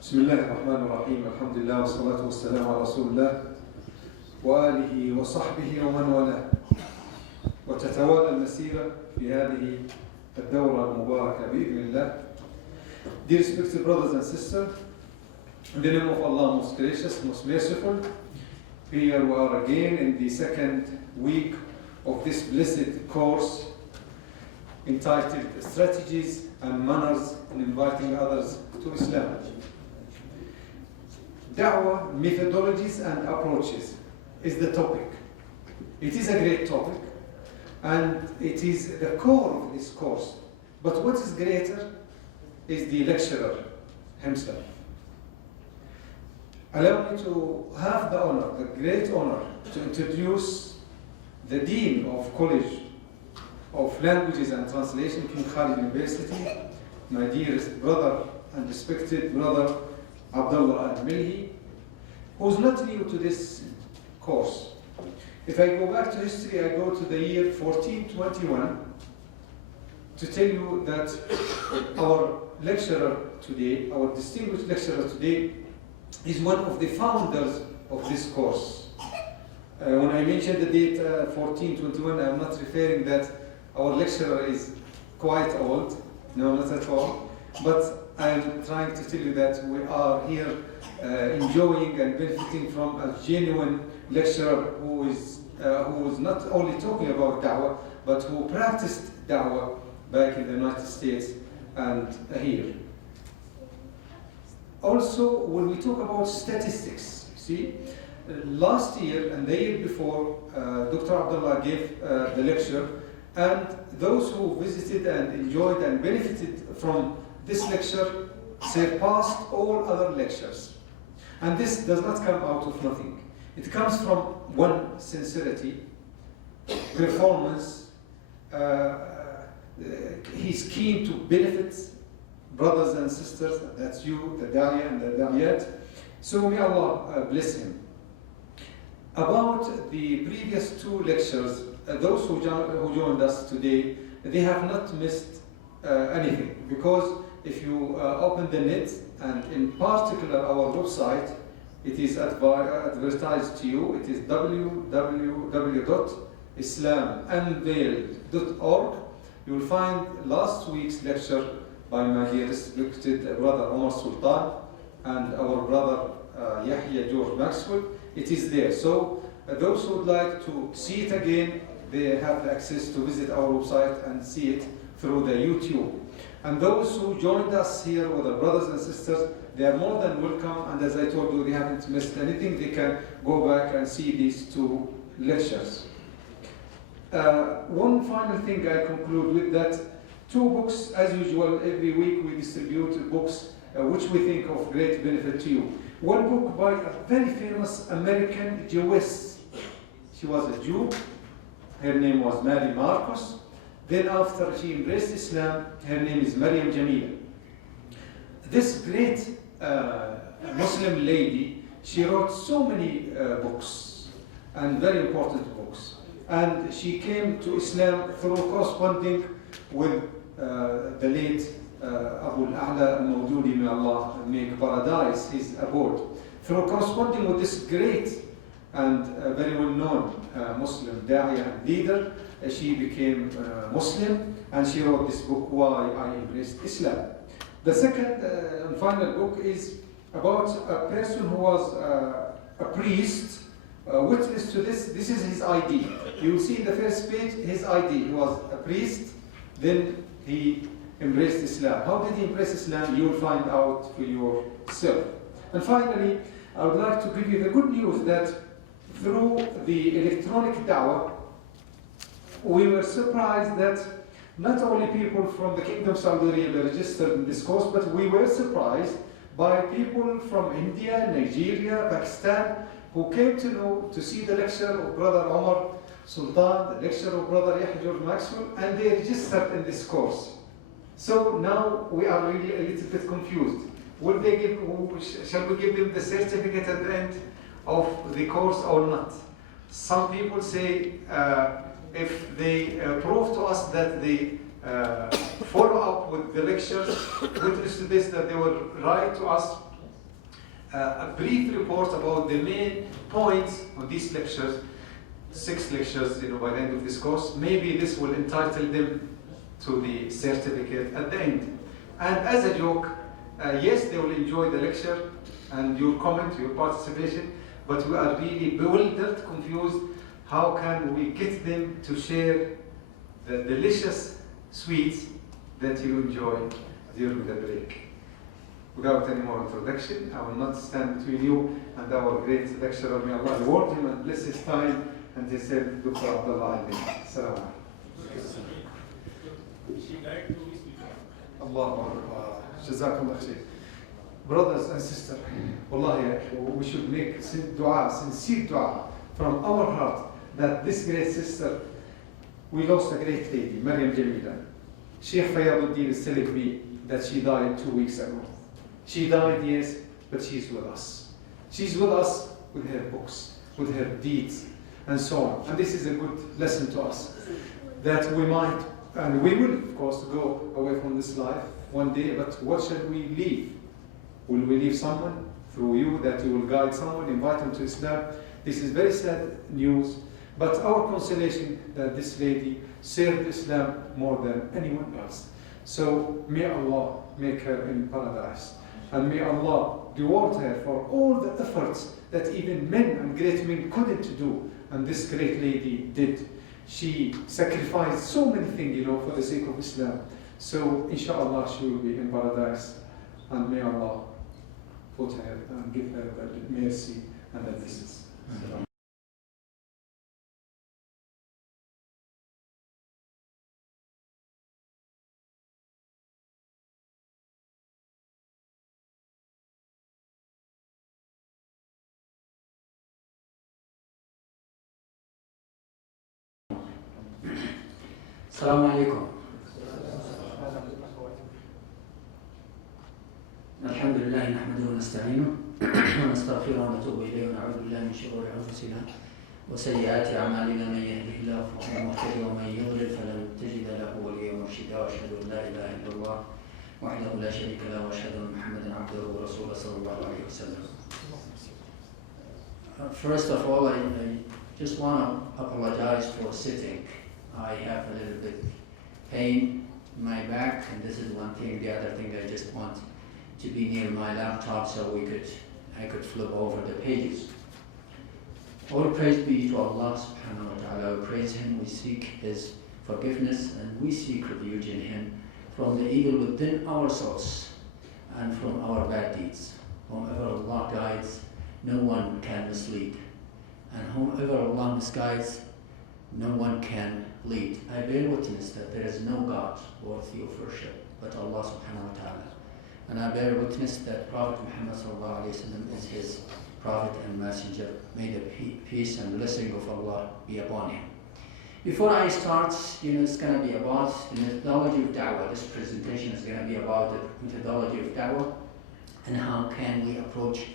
بسم الله الرحمن الرحيم الحمد لله والصلاة والسلام على رسول الله وآله وصحبه ومن والاه وتتوالى المسيرة في هذه الدورة المباركة بإذن الله. Dear respected brothers and sisters, in the name of Allah most gracious, most merciful, here we are again in the second week of this blessed course entitled Strategies and Manners in Inviting Others to Islam. Dawah, Methodologies and Approaches is the topic. It is a great topic and it is the core of this course. But what is greater is the lecturer himself. Allow me to have the honor, the great honor, to introduce the Dean of College of Languages and Translation, King Khalid University, my dearest brother and respected brother, Abdullah Al Melhi, who's not new to this course. If I go back to history, I go to the year 1421 to tell you that our lecturer today, our distinguished lecturer today, is one of the founders of this course. When I mention the date 1421, I'm not referring that our lecturer is quite old, no, not at all, but I'm trying to tell you that we are here enjoying and benefiting from a genuine lecturer who is not only talking about Dawah, but who practiced Dawah back in the United States and here. Also, when we talk about statistics, see, last year and the year before, Dr. Abdullah gave the lecture, and those who visited and enjoyed and benefited from this lecture surpassed all other lectures. And this does not come out of nothing. It comes from one, sincerity, performance. He's keen to benefit brothers and sisters, that's you, the Da'iyah and the Da'iyat. So may Allah bless him. About the previous two lectures, those who joined us today, they have not missed anything, because if you open the net, and in particular our website, it is advertised to you. It is www.islamunveiled.org. You will find last week's lecture by my dearest respected brother Omar Sultan and our brother Yahya George Maxwell. It is there. So those who would like to see it again, they have access to visit our website and see it through the YouTube. And those who joined us here with our brothers and sisters, they are more than welcome, and as I told you, they haven't missed anything. They can go back and see these two lectures. One final thing I conclude with, that two books, as usual, every week we distribute books which we think of great benefit to you. One book by a very famous American Jewess. She was a Jew. Her name was Mary Marcos. Then after she embraced Islam, her name is Maryam Jamila. This great Muslim lady, she wrote so many books, and very important books. And she came to Islam through corresponding with the late Abdullah Al Melhi, may Allah make paradise his abode. Through corresponding with this great and very well-known Muslim Da'iyah and leader, she became Muslim, and she wrote this book, Why I Embraced Islam. The second and final book is about a person who was a priest. Witness to this. This is his ID. You will see in the first page his ID. He was a priest, then he embraced Islam. How did he embrace Islam? You will find out for yourself. And finally, I would like to give you the good news that through the electronic Dawah, we were surprised that not only people from the Kingdom of Saudi Arabia registered in this course, but we were surprised by people from India, Nigeria, Pakistan, who came to see the lecture of Brother Omar Sultan, the lecture of Brother Yahya George Maxwell, and they registered in this course. So now we are really a little bit confused. Shall we give them the certificate at the end of the course or not? Some people say if they prove to us that they follow up with the lectures, witness to this, that they will write to us a brief report about the main points of these lectures, 6 lectures, by the end of this course. Maybe this will entitle them to the certificate at the end. And as a joke, yes, they will enjoy the lecture and your comment, your participation, but we are really bewildered, confused. How can we get them to share the delicious sweets that you enjoy during the break? Without any more introduction, I will not stand between you and our great lecturer. May Allah reward him and bless his time and his said, Dr. Abdullah Al Melhi. Assalamu alaikum. Allahu Akbar. Jazakallah khair. Brothers and sisters, wallahi, we should make sincere dua from our heart that this great sister, we lost a great lady, Maryam Jamila. Sheikh Fayaduddin is telling me that she died 2 weeks ago. She died, yes, but she's with us. She's with us with her books, with her deeds, and so on. And this is a good lesson to us, that we might, and we will, of course, go away from this life one day, but what shall we leave? Will we leave someone through you, that you will guide someone, invite them to Islam? This is very sad news, but our consolation that this lady served Islam more than anyone else. So may Allah make her in paradise. And may Allah reward her for all the efforts that even men and great men couldn't do, and this great lady did. She sacrificed so many things, for the sake of Islam. So, inshallah, she will be in paradise, and may Allah put her and give her the mercy and the blessings. السلام عليكم. الحمد لله نحمده ونستعينه ونستغفره ونتوب إليه ونعوذ بالله من شرور أنفسنا وسيئات أعمالنا. من يهده الله فهو المهتدي ومن يضلل فلن تجد له وليا مرشدا. وأشهد أن لا إله إلا الله وحده لا شريك له وأشهد أن محمدا عبده ورسوله صلى الله عليه وسلم. First of all, I just want to apologize for sitting. I have a little bit pain in my back, and this is one thing. The other thing, I just want to be near my laptop so I could flip over the pages. All praise be to Allah subhanahu wa ta'ala. We praise Him, we seek His forgiveness, and we seek refuge in Him from the evil within ourselves and from our bad deeds. Whomever Allah guides, no one can mislead. And whomever Allah misguides, no one can lead. I bear witness that there is no God worthy of worship but Allah subhanahu wa ta'ala. And I bear witness that Prophet Muhammad sallallahu alayhi wa sallam is his prophet and messenger. May the peace and blessing of Allah be upon him. Before I start, it's going to be about the methodology of Dawah. This presentation is going to be about the methodology of Dawah and how can we approach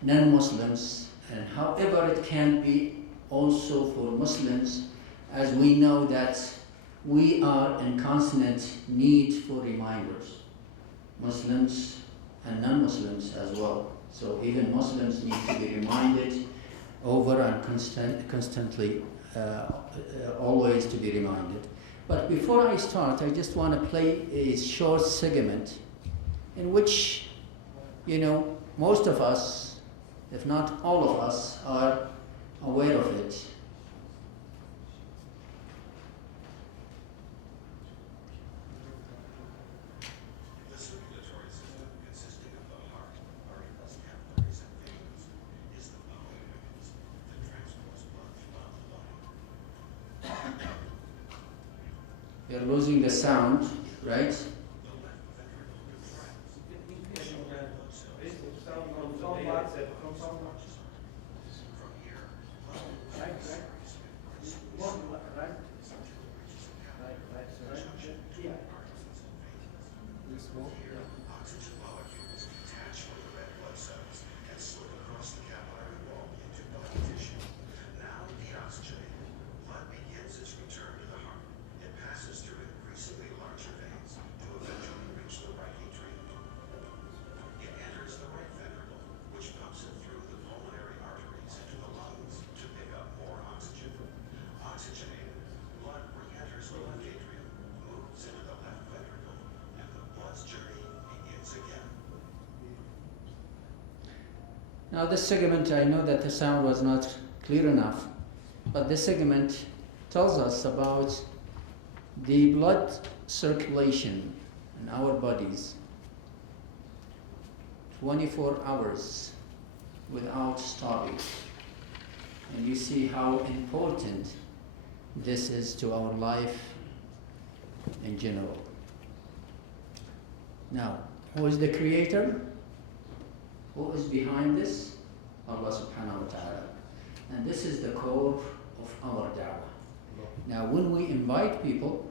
non-Muslims, and however it can be also for Muslims, as we know that we are in constant need for reminders, Muslims and non-Muslims as well. So even Muslims need to be reminded over and constantly, always to be reminded. But before I start, I just want to play a short segment in which, most of us, if not all of us, are aware of it. We're losing the sound, right? Now this segment, I know that the sound was not clear enough, but this segment tells us about the blood circulation in our bodies 24 hours without stopping. And you see how important this is to our life in general. Now, who is the creator? Who is behind this? Allah subhanahu wa ta'ala. And this is the core of our da'wah. Now, when we invite people,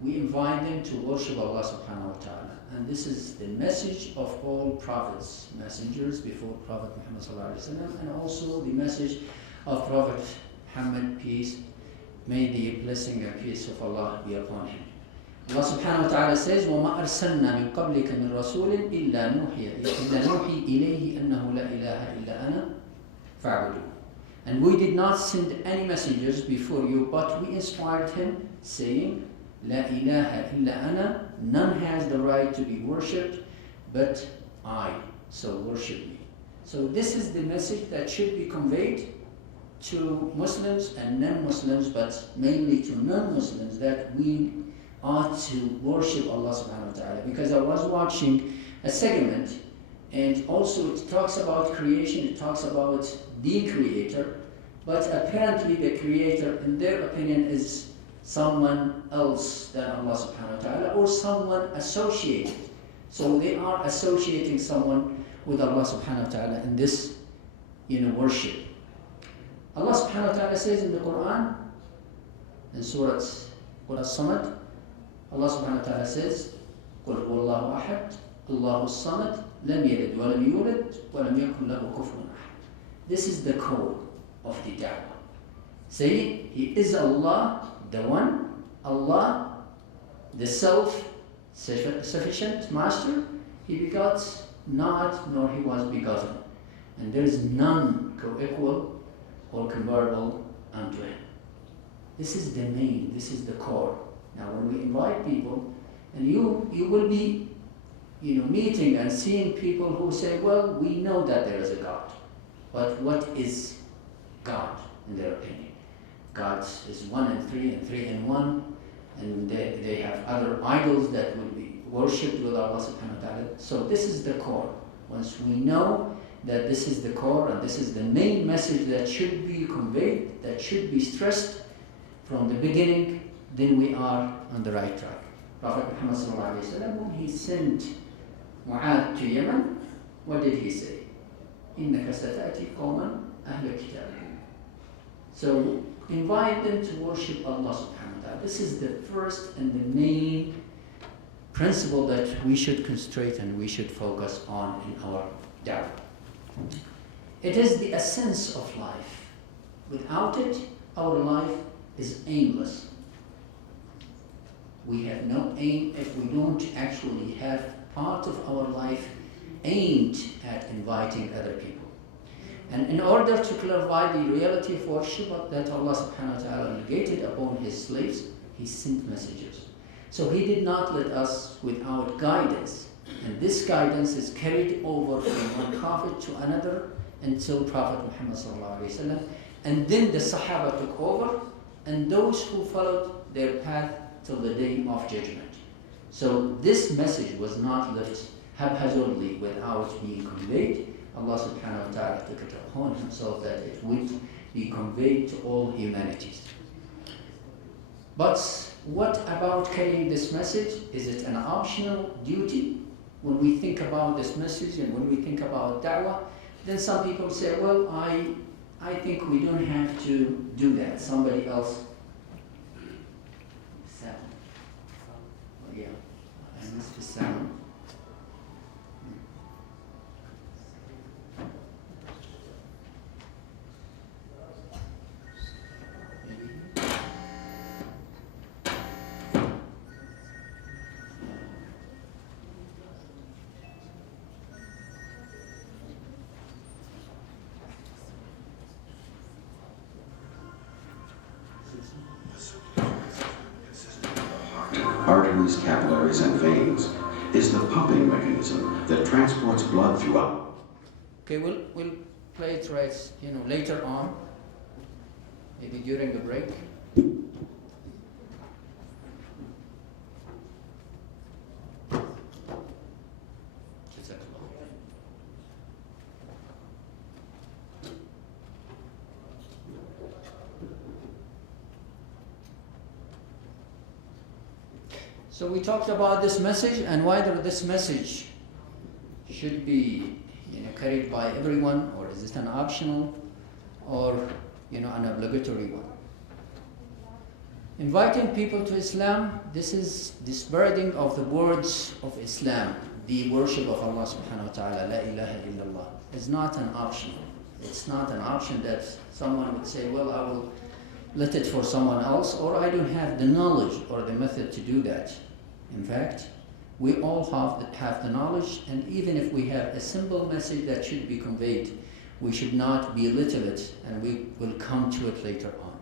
we invite them to worship Allah subhanahu wa ta'ala. And this is the message of all prophets, messengers before Prophet Muhammad sallallahu alaihi wasallam, and also the message of Prophet Muhammad, peace, may the blessing and peace of Allah be upon him. Allah subhanahu wa ta'ala says, وَمَا أَرْسَلْنَا مِن قَبْلِكَ مِن رَسُولٍ إِلَّا نُوحِي إِلَيْهِ أَنَّهُ لَا إِلَهَ إِلَّا أَنَا فَاعْبُدُونِ. And we did not send any messengers before you, but we inspired him, saying, La ilaha illa ana, none has the right to be worshipped but I, so worship me. So this is the message that should be conveyed to Muslims and non-Muslims, but mainly to non-Muslims, that we ought to worship Allah subhanahu wa ta'ala. Because I was watching a segment, and also it talks about creation, it talks about the creator, but apparently the creator, in their opinion, is someone else than Allah subhanahu wa ta'ala, or someone associated. So they are associating someone with Allah subhanahu wa ta'ala in this, worship. Allah subhanahu wa ta'ala says in the Quran, in Surah As-Samad, Allah subhanahu wa ta'ala says, قُلْ هُوَ اللَّهُ أَحَدٌ اللَّهُ الصَّمَدُ لَمْ يَلِدْ وَلَمْ يُولَدْ وَلَمْ يَكُنْ لَهُ كُفُوًا أَحَدٌ. This is the core of the da'wah. Saying, He is Allah, the one, Allah, the self-sufficient master. He begots not, nor he was begotten. And there is none co-equal or comparable unto him. This is the main, this is the core. Now when we invite people, and you will be meeting and seeing people who say, well, we know that there is a God. But what is God in their opinion? God is 1 and 3 and 3 and 1, and they have other idols that will be worshipped with Allah subhanahu wa ta'ala. So this is the core. Once we know that this is the core and this is the main message that should be conveyed, that should be stressed from the beginning, then we are on the right track. Prophet Muhammad sallallahu alaihi wasallam, when he sent Mu'adh to Yemen, what did he say? إِنَّكَ سَتَأْتِي قَوْمًا أَهْلَ كِتَابٍ. So invite them to worship Allah subhanahu wa ta'ala. This is the first and the main principle that we should concentrate and we should focus on in our da'wah. It is the essence of life. Without it, our life is aimless. We have no aim if we don't actually have part of our life aimed at inviting other people. And in order to clarify the reality of worship that Allah subhanahu wa ta'ala negated upon his slaves, he sent messengers. So he did not let us without guidance. And this guidance is carried over from one prophet to another until Prophet Muhammad sallallahu alaihi wasallam. And then the Sahaba took over, and those who followed their path till the day of judgment. So this message was not left haphazardly without being conveyed. Allah subhanahu wa ta'ala took it upon himself that it would be conveyed to all humanities. But what about carrying this message? Is it an optional duty? When we think about this message and when we think about da'wah, then some people say, well, I think we don't have to do that. Somebody else. Sound. Oh, yeah, I missed the sound. Arteries, capillaries, and veins is the pumping mechanism that transports blood throughout. Okay, we'll play it right, later on, maybe during the break. So we talked about this message and whether this message should be carried by everyone, or is it an optional or an obligatory one. Inviting people to Islam, this is the spreading of the words of Islam, the worship of Allah subhanahu wa ta'ala, la ilaha illallah. It's not an option. It's not an option that someone would say, well, I will let it for someone else, or I don't have the knowledge or the method to do that. In fact, we all have the knowledge, and even if we have a simple message that should be conveyed, we should not belittle it, and we will come to it later on.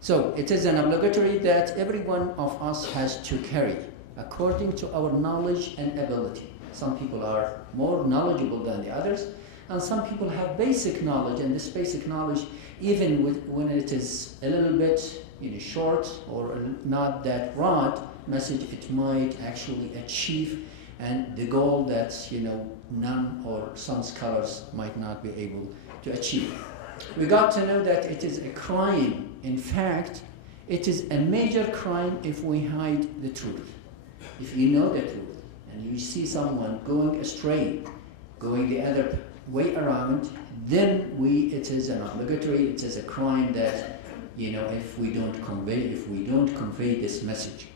So it is an obligatory that every one of us has to carry according to our knowledge and ability. Some people are more knowledgeable than the others, and some people have basic knowledge, and this basic knowledge, even when it is a little bit short or not that broad message, it might actually achieve and the goal that none or some scholars might not be able to achieve. We got to know that it is a crime. In fact, it is a major crime if we hide the truth. If you know the truth and you see someone going astray, going the other way around, then it is an obligatory, it is a crime that if we don't convey this message.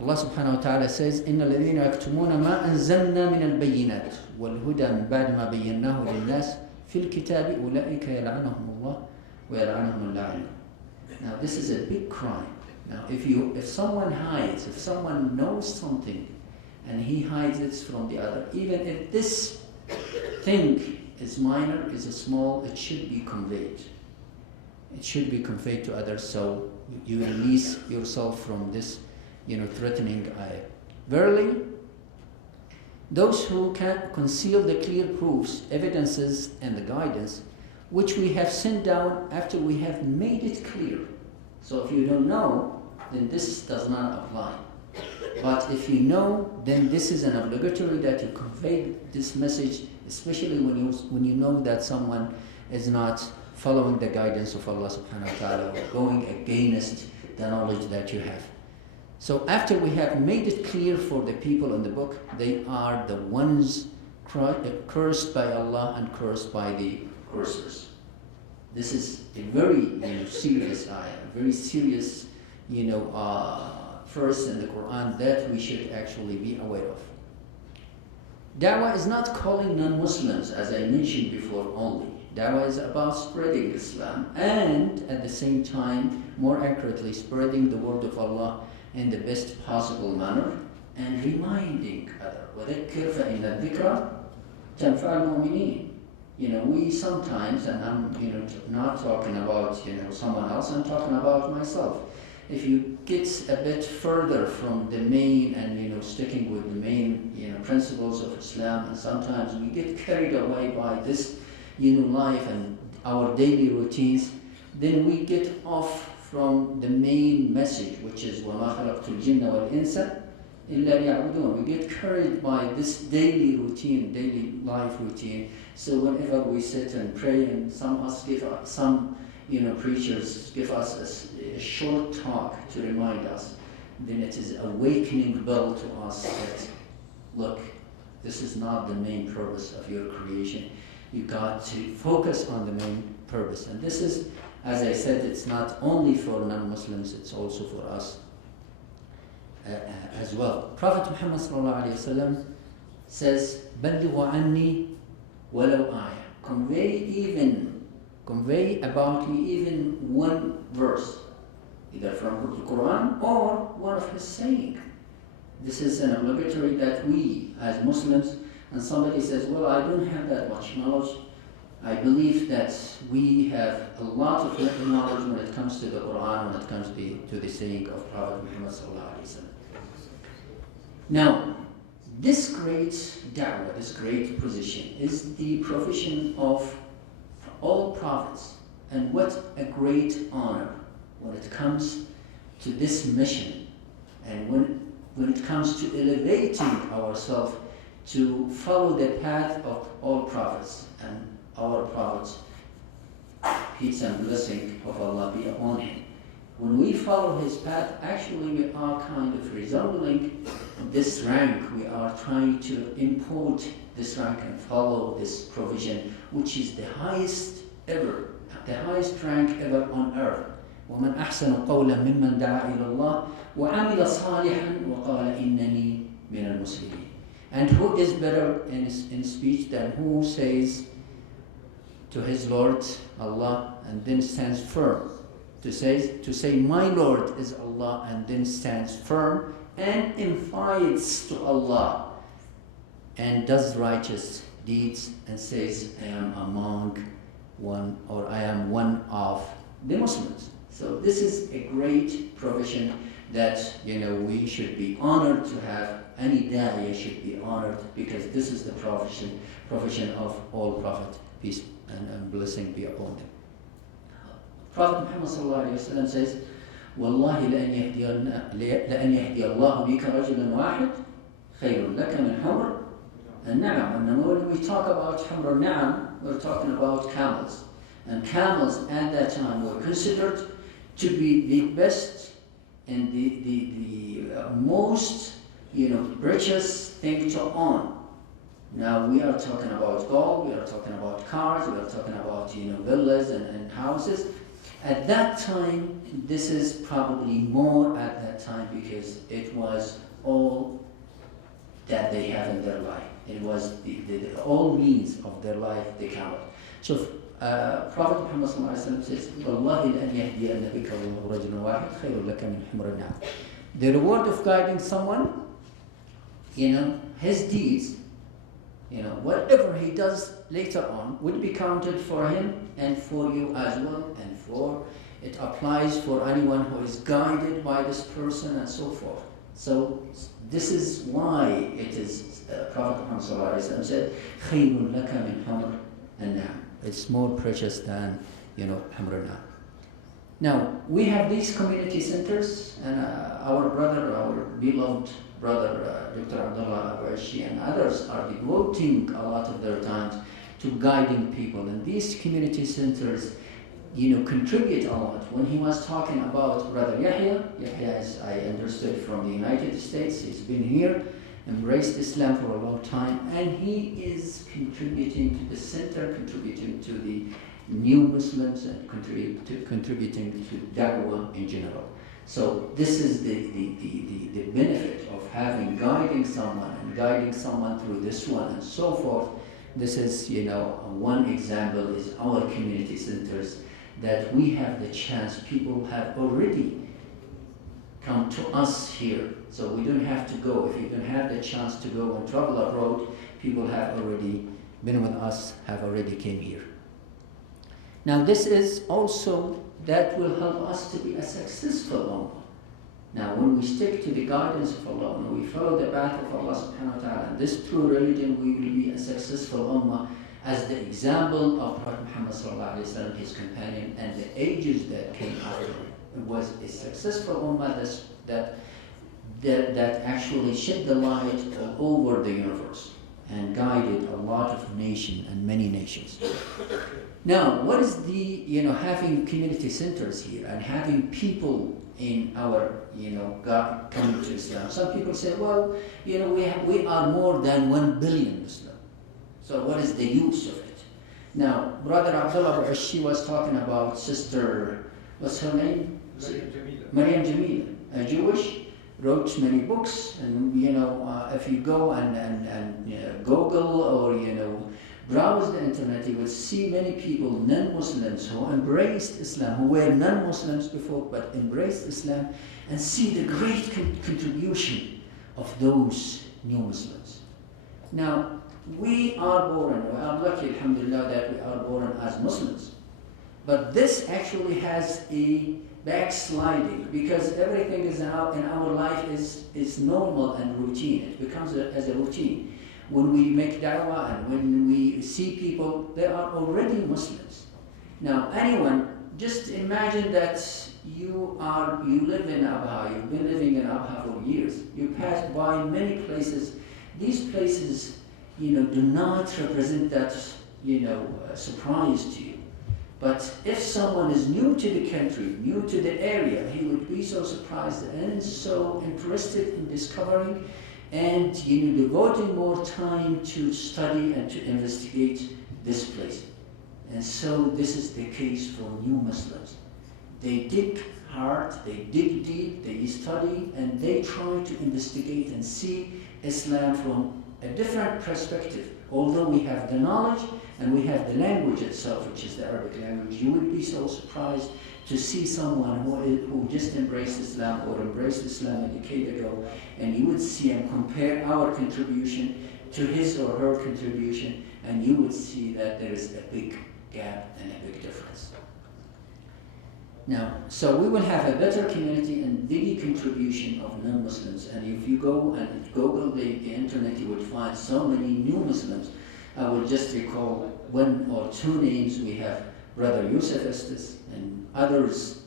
Allah subhanahu wa ta'ala says, إِنَّ الَّذِينَ يَكْتُمُونَ مَا أَنزَلْنَا مِنَ الْبَيِّنَاتِ وَالْهُدَى مِنْ بَعْدِ مَا بَيَّنَّاهُ لِلنَّاسِ فِي الْكِتَابِ أُولَئِكَ يَلْعَنُهُمُ اللَّهُ وَيَلْعَنُهُمُ اللَّاعِنُونَ. Now this is a big crime. Now if someone hides, if someone knows something and he hides it from the other, even if this thing is minor, is small, it should be conveyed. It should be conveyed to others, so you release yourself from this threatening eye. Verily, those who can conceal the clear proofs, evidences, and the guidance which we have sent down after we have made it clear. So if you don't know, then this does not apply. But if you know, then this is an obligatory that you convey this message, especially when you know that someone is not following the guidance of Allah subhanahu wa ta'ala, or going against the knowledge that you have. So after we have made it clear for the people in the book, they are the ones cursed by Allah and cursed by the cursors. This is a very serious ayah, a very serious verse in the Quran that we should actually be aware of. Dawah is not calling non-Muslims, as I mentioned before, only. Dawah is about spreading Islam and at the same time, more accurately, spreading the word of Allah in the best possible manner and reminding others. وَذَكِّرْ فَإِنَّ الذِّكْرَ تَنْفَعُ الْمُؤْمِنِينَ. We sometimes, and I'm not talking about someone else, I'm talking about myself. If you get a bit further from the main and sticking with the main principles of Islam, and sometimes we get carried away by this life and our daily routines, then we get off from the main message, which is وَمَا خَلَقْتُ الْجِنَّ وَالْإِنسَ إِلَّا لِيَعْبُدُونَ. We get carried by this daily routine, daily life routine. So whenever we sit and pray, and some preachers give us a short talk to remind us, then it is awakening bell to us that, look, this is not the main purpose of your creation. You got to focus on the main purpose. And this is, as I said, it's not only for non-Muslims, it's also for us as well. Prophet Muhammad sallallahu alaihi wasallam says, "Ballighu anni walau ayah." Convey about me even one verse, either from the Quran or one of his saying. This is an obligatory that we, as Muslims, and somebody says, well, I don't have that much knowledge. I believe that we have a lot of knowledge when it comes to the Quran, when it comes to the saying of Prophet Muhammad sallallahu alaihi wasallam. Now, This great da'wah, this great position, is the provision of all prophets. And what a great honor when it comes to this mission, and when it comes to elevating ourselves to follow the path of all prophets, and our prophets, peace and blessing of Allah be upon him. When we follow his path, actually we are kind of resembling this rank. We are trying to import this rank and follow this provision, which is the highest ever, the highest rank ever on earth. وَمَنْ أَحْسَنُ قَوْلًا مِمَّنْ دَعَا إِلَى اللَّهِ وَعَمِلَ صَالِحًا وَقَالَ إِنَّنِي مِنَ الْمُسْلِمِينَ. And who is better in speech than who says to his Lord, Allah, and then stands firm? To say my Lord is Allah, and then stands firm and invites to Allah and does righteous deeds and says, I am among one, or I am one of the Muslims. So this is a great provision that we should be honored to have. Any da'iyah should be honored, because this is the provision of all prophets, peace and blessing be upon them. Prophet Muhammad sallallahu alaihi wasallam says, "Wallahi لأن يهدي الله بك رجلا واحد خير لك من حمر النعم." And when we talk about حمر النعم, we're talking about camels. And camels at that time were considered to be the best and the most precious thing to own. Now we are talking about gold, we are talking about cars, we are talking about villas and houses. At that time, this is probably more at that time, because it was all that they have in their life. It was the all means of their life they counted. So Prophet Muhammad says, "Wallahi لأن يهدي بك الله رجلا واحد خير لك من حمر النعم." The reward of guiding someone, his deeds, whatever he does later on would be counted for him and for you as well, and it applies for anyone who is guided by this person and so forth. So this is why it is Prophet Muhammad said, خَيْرٌ لَكَ مِنْ حَمْرِ النَّعَمِ. It's more precious than حمر النعم. Now we have these community centers, and our beloved brother Dr. Abdullah Al Melhi and others are devoting a lot of their time to guiding people. And these community centers, contribute a lot. When he was talking about Brother Yahya, as I understood, from the United States, he's been here, embraced Islam for a long time, and he is contributing to the center, contributing to the new Muslims, and contributing to Dawah in general. So this is the benefit of guiding someone through this one and so forth. This is, one example is our community centers, that we have the chance. People have already come to us here, so we don't have to go. If you don't have the chance to go and travel abroad, people have already been with us, have already came here. Now this is also, that will help us to be a successful ummah. Now when we stick to the guidance of Allah, when we follow the path of Allah subhanahu wa ta'ala, this true religion, we will be a successful ummah, as the example of Prophet Muhammad sallallahu alaihi wasallam, his companion, and the ages that came after him. It was a successful ummah that actually shed the light all over the universe and guided a lot of nations and many nations. Now, what is having community centers here and having people in our, coming to Islam? Some people say, well, we are more than 1 billion Muslims. So what is the use of it? Now, Brother Abdullah Al Melhi was talking about Sister, what's her name? Maryam Jamila, a Jewish, wrote many books, and if you go and Google or browse the internet, you will see many people, non-Muslims, who embraced Islam, who were non-Muslims before but embraced Islam, and see the great contribution of those new Muslims. Now, we are lucky, alhamdulillah, that we are born as Muslims. But this actually has a backsliding, because everything is in our life is normal and routine. It becomes as a routine. When we make da'wah and when we see people, they are already Muslims. Now, anyone, just imagine that you live in Abha, you've been living in Abha for years. You pass by many places. These places, do not represent that, surprise to you. But if someone is new to the country, new to the area, he would be so surprised and so interested in discovering and devoting more time to study and to investigate this place. And so this is the case for new Muslims. They dig hard, they dig deep, they study, and they try to investigate and see Islam from a different perspective. Although we have the knowledge and we have the language itself, which is the Arabic language, you would be so surprised to see someone who just embraced Islam or embraced Islam a decade ago, and you would see him compare our contribution to his or her contribution, and you would see that there is a big gap and a big difference. Now, so we will have a better community and the contribution of non-Muslims. And if you go and Google the internet, you will find so many new Muslims. I will just recall one or two names. We have Brother Yusuf Estes and others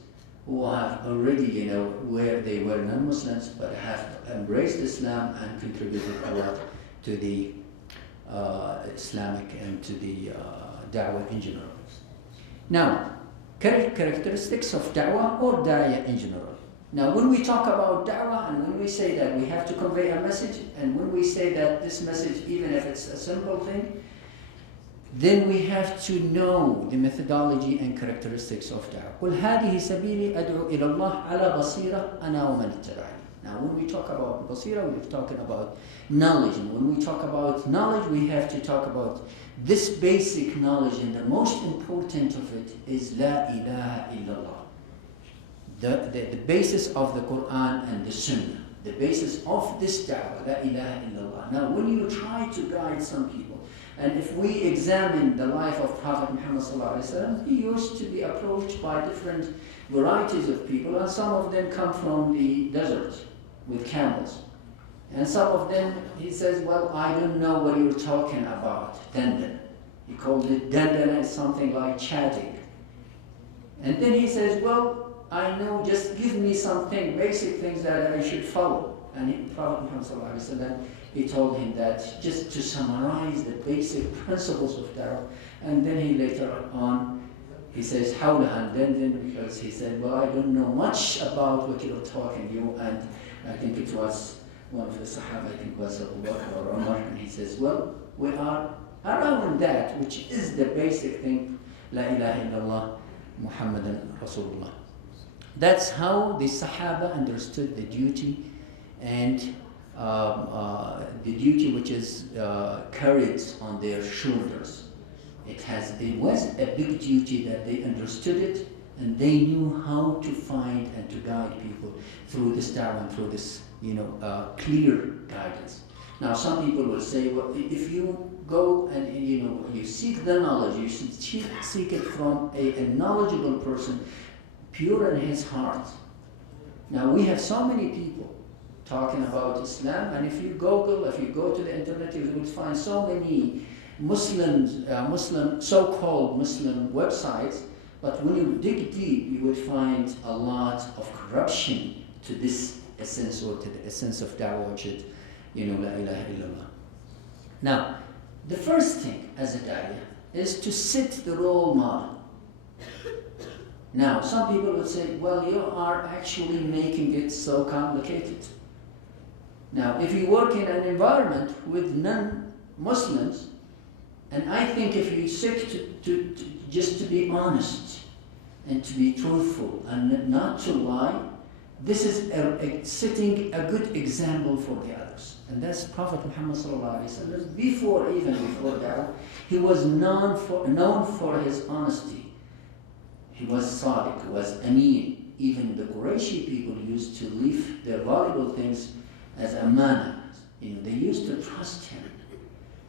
who have already, where they were non-Muslims, but have embraced Islam and contributed a lot to the Islamic and to the Dawah in general. Now, characteristics of Dawah or Da'iyah in general. Now, when we talk about Dawah and when we say that we have to convey a message, and when we say that this message, even if it's a simple thing, then we have to know the methodology and characteristics of Dawah. قُلْ هَذِهِ سَبِيلِي أَدْعُو إِلَى اللَّهِ عَلَى بَصِيرَةٍ أَنَا وَمَنِ اتَّبَعَنِي. Now, when we talk about basira, we're talking about knowledge. And when we talk about knowledge, we have to talk about this basic knowledge, and the most important of it is La ilaha illallah. The basis of the Quran and the Sunnah. The basis of this da'wah, La ilaha illallah. Now, when you try to guide some people, and if we examine the life of Prophet Muhammad sallallahu alaihi wasallam, he used to be approached by different varieties of people, and some of them come from the desert with camels. And some of them, he says, well, I don't know what you're talking about, dandan. He called it dandan as something like chatting. And then he says, well, I know, just give me something, basic things that I should follow. And Prophet Muhammad sallallahu alaihi wasallam, he told him that just to summarize the basic principles of Dawah. And then he later on, he says, hawlahan dandan, because he said, well, I don't know much about what you're talking to, and I think it was one of the Sahaba, I think it was Abu Bakr or Umar, and he says, well, we are around that, which is the basic thing, La ilaha illallah, Muhammadan Rasulullah. That's how the Sahaba understood the duty, and the duty which is carried on their shoulders. It was a big duty that they understood it, and they knew how to find and to guide people through this da'wah and through this, clear guidance. Now, some people will say, well, if you go and you seek the knowledge, you should seek it from a knowledgeable person, pure in his heart. Now, we have so many people talking about Islam, and if you Google, if you go to the internet, you will find so many so-called Muslim websites, but when you dig deep, you will find a lot of corruption to this essence, or to the essence of Dawah, which is, La ilaha illallah. Now, the first thing as a Da'iyah is to set the role model. Now, some people would say, well, you are actually making it so complicated. Now, if you work in an environment with non-Muslims, and I think if you seek to just to be honest and to be truthful and not to lie, this is setting a good example for the others. And that's Prophet Muhammad sallallahu alaihi wasallam. Before Dawah, he was known for his honesty. He was sadiq, he was ameen. Even the Qurayshi people used to leave their valuable things as amana. They used to trust him.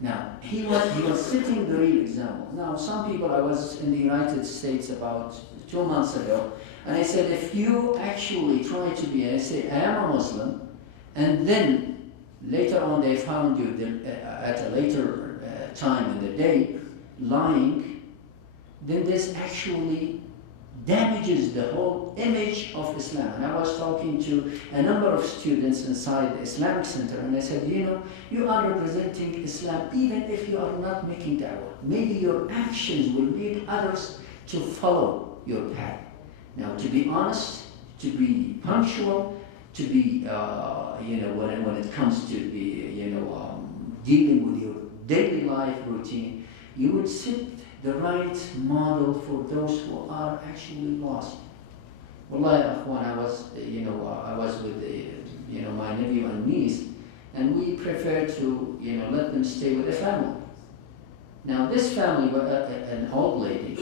Now, he was setting the real example. Now, some people, I was in the United States about 2 months ago, And I said, if you actually try to be, I say, I am a Muslim, and then later on they found you at a later time in the day lying, then this actually damages the whole image of Islam. And I was talking to a number of students inside the Islamic Center, and I said, you are representing Islam even if you are not making da'wah. Maybe your actions will lead others to follow your path. Now, to be honest, to be punctual, to be, when it comes to be, dealing with your daily life routine, you would set the right model for those who are actually lost. Wallahi, akhwan, I was with my nephew and niece, and we prefer to, let them stay with the family. Now, this family was an old lady,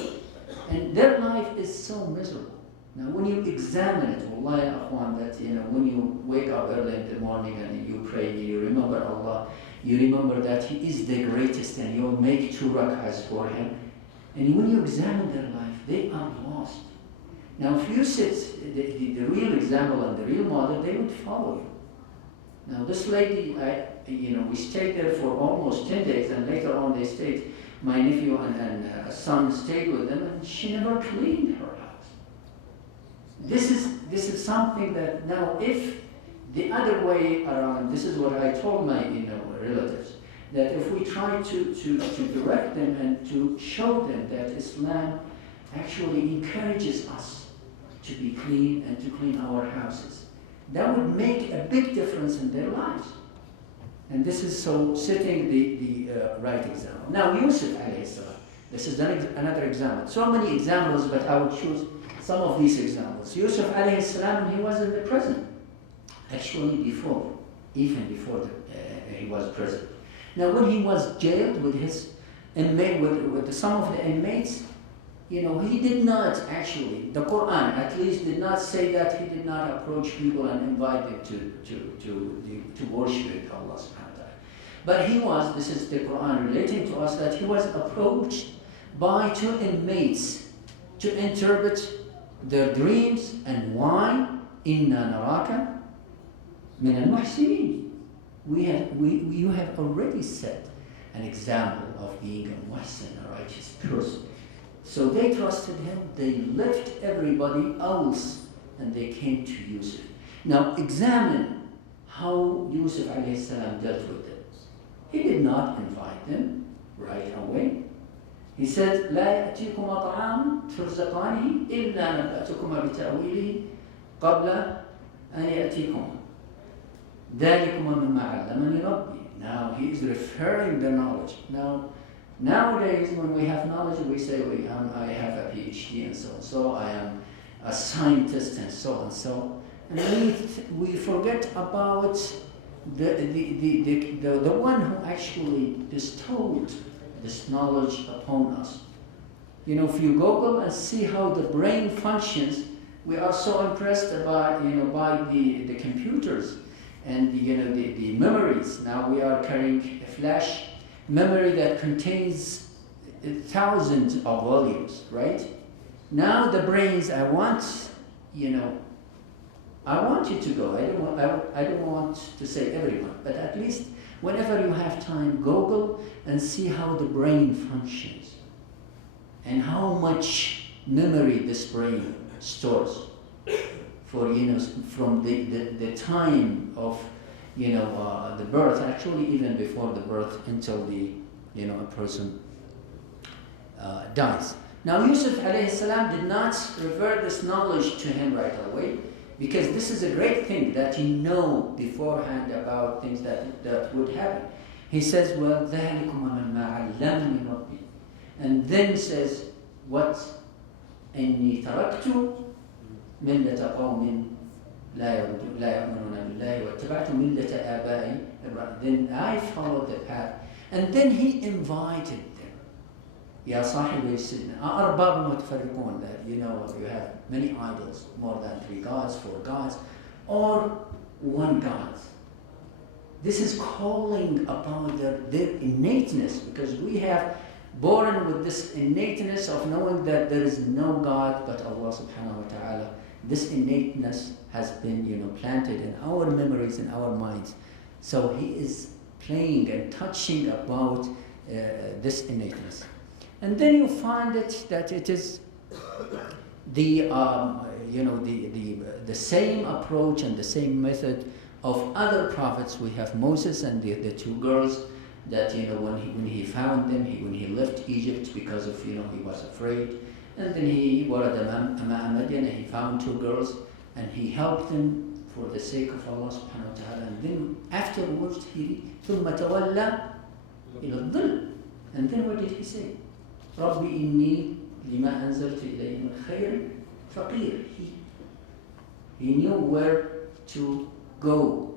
and their life is so miserable. Now, when you examine it, wallahi, akhwan, that, when you wake up early in the morning and you pray, you remember Allah, you remember that He is the greatest, and you make 2 rak'ahs for Him. And when you examine their life, they are lost. Now, if you sit the real example and the real model, they would follow you. Now, this lady, we stayed there for almost 10 days, and later on they stayed, my nephew and son stayed with them, and she never cleaned her house. This is something that now, if the other way around, this is what I told my relatives, that if we try to direct them and to show them that Islam actually encourages us to be clean and to clean our houses, that would make a big difference in their lives. And this is so setting the right example. Now, Yusuf alayhi salam, this is another example. So many examples, but I would choose some of these examples. Yusuf alayhi salam, he was in the prison. Actually, even before he was present. Now, when he was jailed with his inmate, with some of the inmates, he did not actually, the Quran at least did not say that he did not approach people and invite them to worship Allah subhanahu wa ta'ala. But he was, this is the Quran relating to us, that he was approached by 2 inmates to interpret their dreams, and why? Inna naraka min al-muhsinin. You have already set an example of being a muhsin, a righteous person. So they trusted him, they left everybody else, and they came to Yusuf. Now examine how Yusuf alayhi salam dealt with them. He did not invite them right away. He said, لا يأتيكم طعام ترزقانه إلا نبأتكما بتأويله قبل أن يأتيكم. Now he is referring the knowledge. Now, nowadays when we have knowledge, we say I have a PhD and so on. So I am a scientist and so on. So, and we forget about the one who actually bestowed this knowledge upon us. If you Google and see how the brain functions, we are so impressed by the computers. And the memories. Now we are carrying a flash memory that contains thousands of volumes, right? Now the brains, I want you to go. I don't want to say everyone, but at least whenever you have time, Google and see how the brain functions and how much memory this brain stores. For from the time of the birth, actually even before the birth, until a person dies. Now Yusuf alayhi salam did not revert this knowledge to him right away, because this is a great thing that you know beforehand about things that would happen. He says, well, ذَلِكُمَ مَنْ مَعَلَّمْنِ رَبِّي, and then says, what? إِنِّي تَرَكْتُ ملة قوم لا يؤمنون بالله واتبعت ملة آبائي. Then I followed the path, and then he invited them. يا صاحبي السجن أأرباب متفرقون, that you have many idols, more than 3 gods, 4 gods, or one God. This is calling upon their innateness, because we have born with this innateness of knowing that there is no God but Allah subhanahu wa ta'ala. This innateness has been, planted in our memories, in our minds. So he is playing and touching about this innateness. And then you find it that it is the same approach and the same method of other prophets. We have Moses and the two girls that, when he found them, when he left Egypt because of, he was afraid. And then he warad Madian and he found two girls and he helped them for the sake of Allah subhanahu wa ta'ala. And then afterwards, ثُمَّ تَوَلَّى إِلَى الظِّلِّ. And then what did he say? رَبِّ إِنِّي لِمَا أَنزَلْتُ إِلَيْهِ مِنْ خَيْرٍ فَقِيرٌ. He knew where to go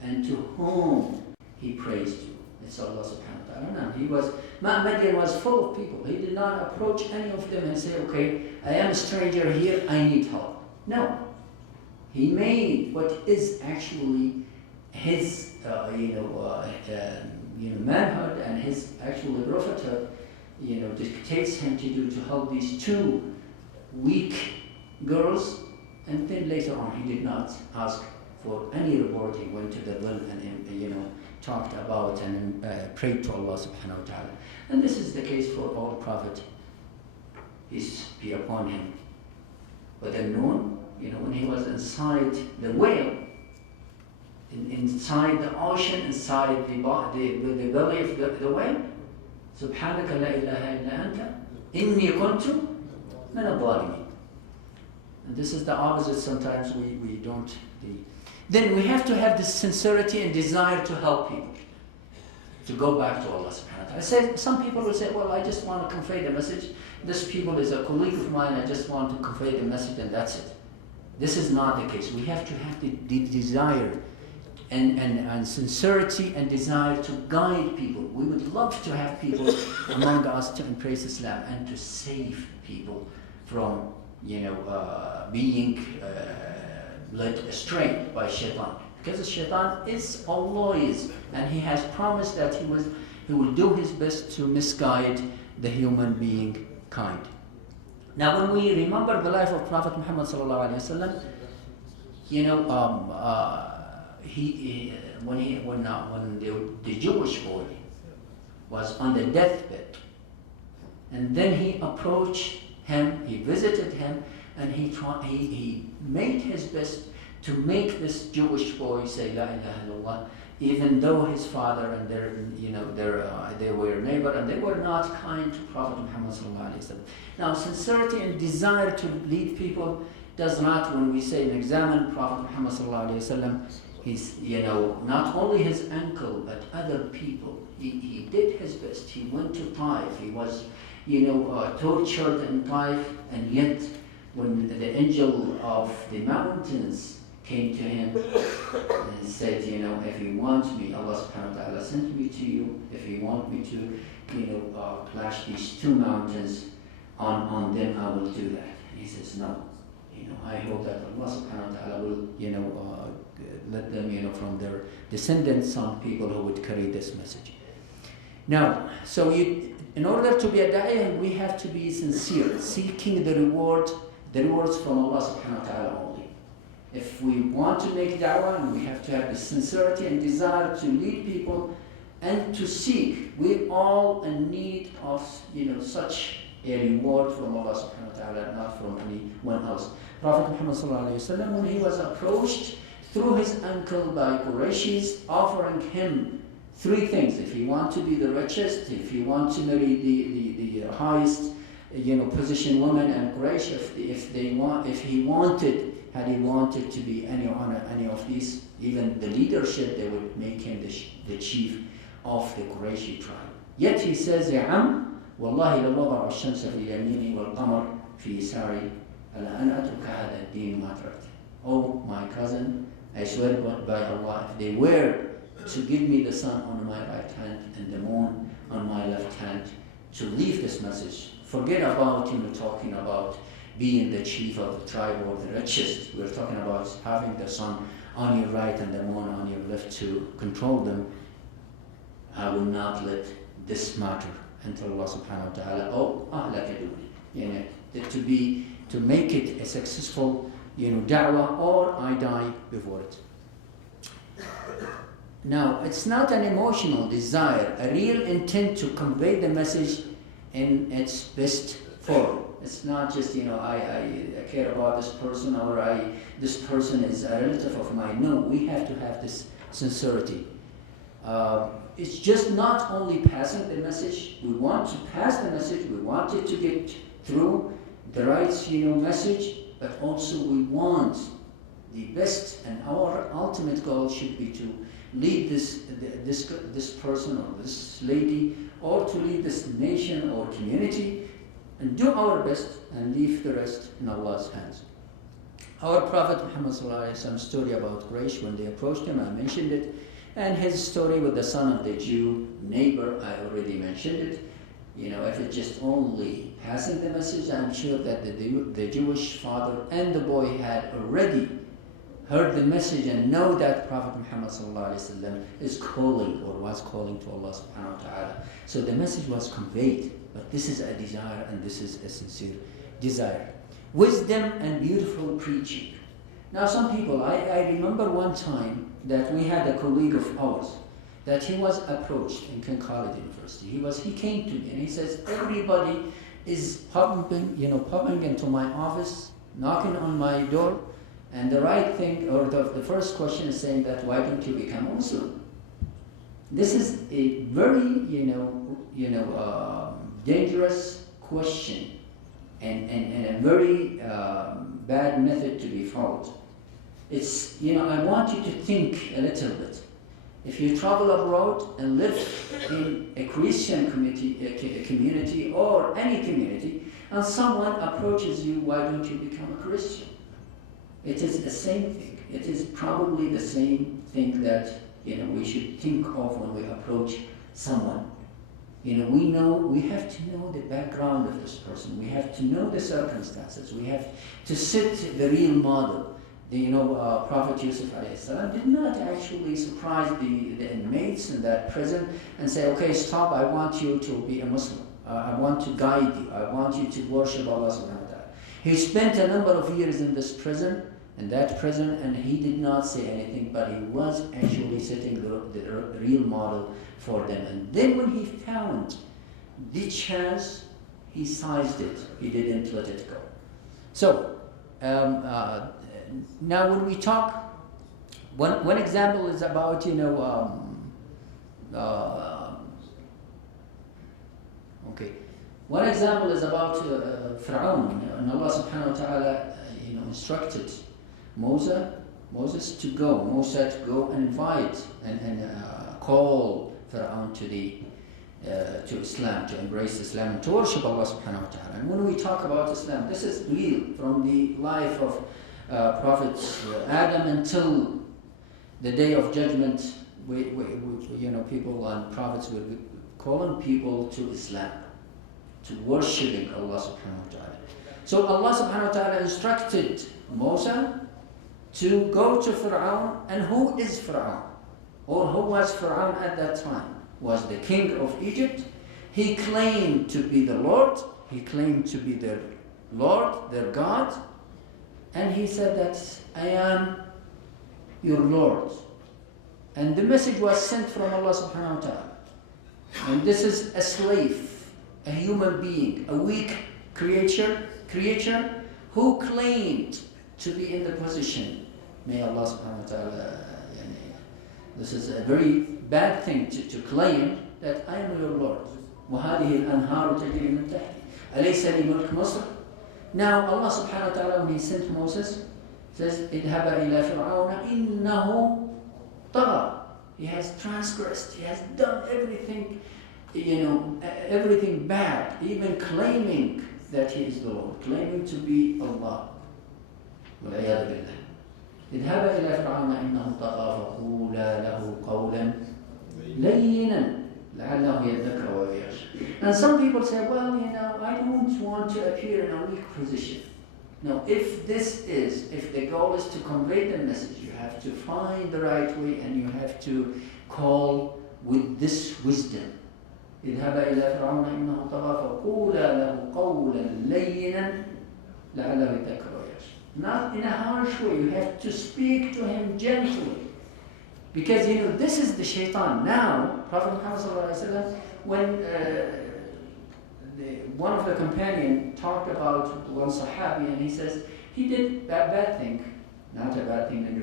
and to whom he praised you. It's Allah subhanahu wa ta'ala. Madian was full of people. He did not approach any of them and say, okay, I am a stranger here, I need help. No. He made what is actually his, manhood and his actual prophethood, dictates him to do, to help these two weak girls. And then later on, he did not ask for any reward. He went to the well and, talked about and prayed to Allah subhanahu wa ta'ala. And this is the case for all prophets. Peace be upon him. But then Noon, when he was inside the whale, inside the ocean, inside the belly of the whale, Subhanaka la ilaha illa anta, inni kuntu min al-zalimin. And this is the opposite. Sometimes we don't. Then we have to have this sincerity and desire to help people, to go back to Allah subhanahu wa ta'ala. Some people will say, well, I just want to convey the message. This people is a colleague of mine, I just want to convey the message and that's it. This is not the case. We have to have the desire and sincerity and desire to guide people. We would love to have people among us to embrace Islam and to save people from, being led astray by shaitan. Because shaitan is always, and he has promised that he will do his best to misguide the human being kind. Now when we remember the life of Prophet Muhammad sallallahu alaihi wasallam, when the Jewish boy was on the deathbed, and then he approached him, he visited him, and he made his best to make this Jewish boy say La ilaha illallah, even though his father and they were neighbor and they were not kind to Prophet Muhammad sallallahu alaihi wasallam. Now, sincerity and desire to lead people does not, when we say and examine Prophet Muhammad sallallahu alaihi wasallam, he's not only his uncle but other people. He did his best. He went to Taif. He was tortured in Taif, and yet when the angel of the mountains came to him and said, if you want me, Allah subhanahu wa ta'ala sent me to you, if you want me to, clash these two mountains on them, I will do that. And he says, no. I hope that Allah subhanahu wa ta'ala will, let them, from their descendants, some people who would carry this message. Now, so in order to be a da'iyah, we have to be sincere, seeking the rewards from Allah subhanahu wa ta'ala only. If we want to make da'wah, we have to have the sincerity and desire to lead people and to seek. We all in need of such a reward from Allah subhanahu wa ta'ala, not from anyone else. Prophet Muhammad sallallahu alaihi wasallam, when he was approached through his uncle by Qurayshis, offering him three things: if he wants to be the richest, if he wants to marry the highest position woman and Quraysh, had he wanted to be any of these, even the leadership, they would make him the chief of the Qurayshi tribe. Yet he says, Ya Am, Wallahi la wada'a ash-shamsa fi yamini wal qamar fi yasari, ala an atruka hadha ad-din ma taraktu. Oh my cousin, I swear by Allah, if they were to give me the sun on my right hand and the moon on my left hand, to leave this message, forget about talking about being the chief of the tribe or the richest. We're talking about having the sun on your right and the moon on your left to control them. I will not let this matter until Allah subhanahu wa ta'ala, oh, ahlaka duni, to make it a successful, da'wah, or I die before it. Now, it's not an emotional desire, a real intent to convey the message in its best form. It's not just, I care about this person, or this person is a relative of mine. No, we have to have this sincerity. It's just not only passing the message. We want to pass the message. We want it to get through the right, message, but also we want the best, and our ultimate goal should be to lead this person or this lady, or to lead this nation or community, and do our best and leave the rest in Allah's hands. Our Prophet Muhammad sallallahu alaihi wasallam story about Quraysh, when they approached him, I mentioned it, and his story with the son of the Jew neighbor, I already mentioned it. If it's just only passing the message, I'm sure that the Jewish father and the boy had already heard the message and know that Prophet Muhammad sallallahu alaihi wasallam is calling, or was calling, to Allah subhanahu wa ta'ala. So the message was conveyed, but this is a desire, and this is a sincere desire. Wisdom and beautiful preaching. Now some people, I remember one time that we had a colleague of ours, that he was approached in King Khalid University. He came to me and he says, everybody is popping into my office, knocking on my door, and the right thing, or the first question is saying that, why don't you become a Muslim? This is a very, dangerous question, and a very bad method to be followed. It's, I want you to think a little bit. If you travel abroad and live in a Christian community or any community, and someone approaches you, why don't you become a Christian? It is the same thing. It is probably the same thing that we should think of when we approach someone. We have to know the background of this person. We have to know the circumstances. We have to set the real model. Prophet Yusuf alayhi salam did not actually surprise the inmates in that prison and say, okay, stop, I want you to be a Muslim. I want to guide you. I want you to worship Allah subhanahu wa ta'ala. He spent a number of years in that prison, and he did not say anything, but he was actually setting the real model for them. And then when he found the chance, he seized it. He didn't let it go. So, now when we talk, one example is about, one example is about Fir'aun, and Allah subhanahu wa ta'ala, instructed Moses to go and invite and call Fir'aun to Islam, to embrace Islam, and to worship Allah subhanahu wa ta'ala. And when we talk about Islam, this is real from the life of Prophet Adam until the day of judgment. People and prophets will be calling people to Islam, to worshiping Allah subhanahu wa ta'ala. So Allah subhanahu wa ta'ala instructed Moses to go to Fir'aun. And who is Fir'aun? Or who was Fir'aun at that time? Was the king of Egypt. He claimed to be the Lord. He claimed to be their Lord, their God. And he said that, I am your Lord. And the message was sent from Allah subhanahu wa ta'ala. And this is a slave, a human being, a weak creature who claimed to be in the position. May Allah subhanahu wa ta'ala, this is a very bad thing to claim that I am your Lord. وَهَذِهِ الْأَنْهَارُ تَجْرِي مِنْ تَحْتِي أَلَيْسَ لِي مُلْكُ مَصْرٍ. Now Allah subhanahu wa ta'ala, when He sent Moses, says, اذهب إلى فرعون إنه طغى. He has transgressed. He has done everything, everything bad, even claiming that he is the Lord, claiming to be Allah. والعياذ بالله. اذهب إلى فرعون إنه طغى فقولا له قولا لينا لعله يذكر ويخشى. And some people say, well, I don't want to appear in a weak position. No, if the goal is to convey the message, you have to find the right way, and you have to call with this wisdom. اذهبا إلى فرعون إنه طغى فقولا له قولا لينا لعله يذكر أو يخشى. Not in a harsh way. You have to speak to him gently. Because this is the shaitan. Now, Prophet Muhammad ﷺ, when one of the companions talked about one Sahabi, and he says he did a bad thing, not a bad thing in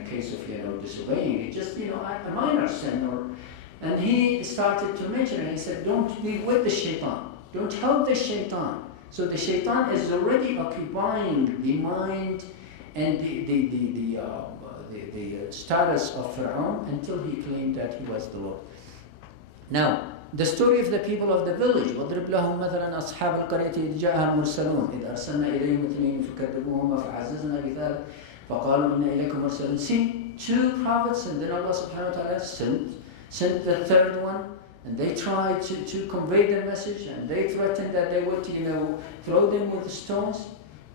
a case of disobeying, it's just a minor sin, and he started to mention it. He said, don't be with the shaitan, don't help the shaitan. So the shaitan is already occupying the mind and the status of Fir'aun until he claimed that he was the Lord. Now, the story of the people of the village. وَاضْرِبْ لَهُمْ مَثَلًا أَصْحَابَ الْقَرْيَةِ إِذْ جَاءَهَا الْمُرْسَلُونَ إِذْ أَرْسَلْنَا إِلَيْهِمْ اثْنَيْنِ فَكَذَّبُوهُمَا فَعَزَّزْنَا بِثَالِثٍ فَقَالُوا إِنَّا إِلَيْكُمْ مُرْسَلُونَ. See, two prophets, and then Allah subhanahu wa ta'ala sent the third one, and they tried to convey the message, and they threatened that they would throw them with stones.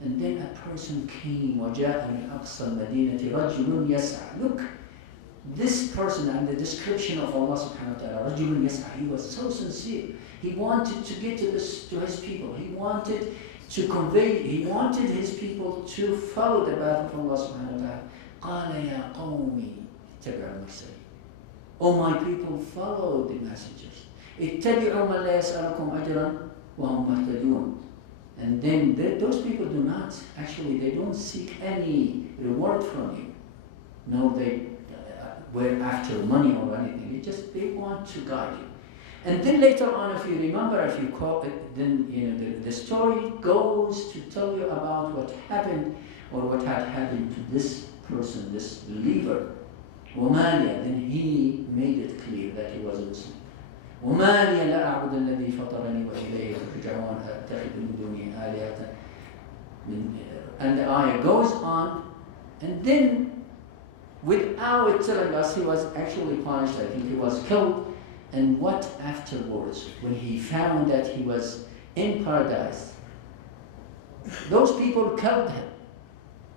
And then a person came, وَجَاءَ مِنْ أَقْصَى الْمَدِينَةِ رَجُلٌ يَسْعَى. Look, this person and the description of Allah subhanahu wa ta'ala, رَجُلٌ يَسْعَى, he was so sincere. He wanted to get to his people. He wanted to convey, he wanted his people to follow the path of Allah subhanahu wa ta'ala. قَالَ يَا قَوْمِ اتَّبِعُوا الْمُرْسَلِينَ. O my people, follow the messengers. اتَّبِعُوا مَنْ لَا يَسْأَلُكُمْ أَجْرًا وَهُمْ مُهْتَدُونَ. And then those people do not, actually, they don't seek any reward from you. No, they were after money or anything. They want to guide you. And then later on, if you remember, if you call it, then the story goes to tell you about what happened or what had happened to this person, this believer. وَمَالِيَ, then he made it clear that he was a Muslim. وما لي لا أعبد الذي فطرني وإليه ترجعون أتخذ من دونه آلهة. And the ayah goes on, and then without telling us, he was actually punished. I think he was killed. And what afterwards, when he found that he was in paradise, those people killed him.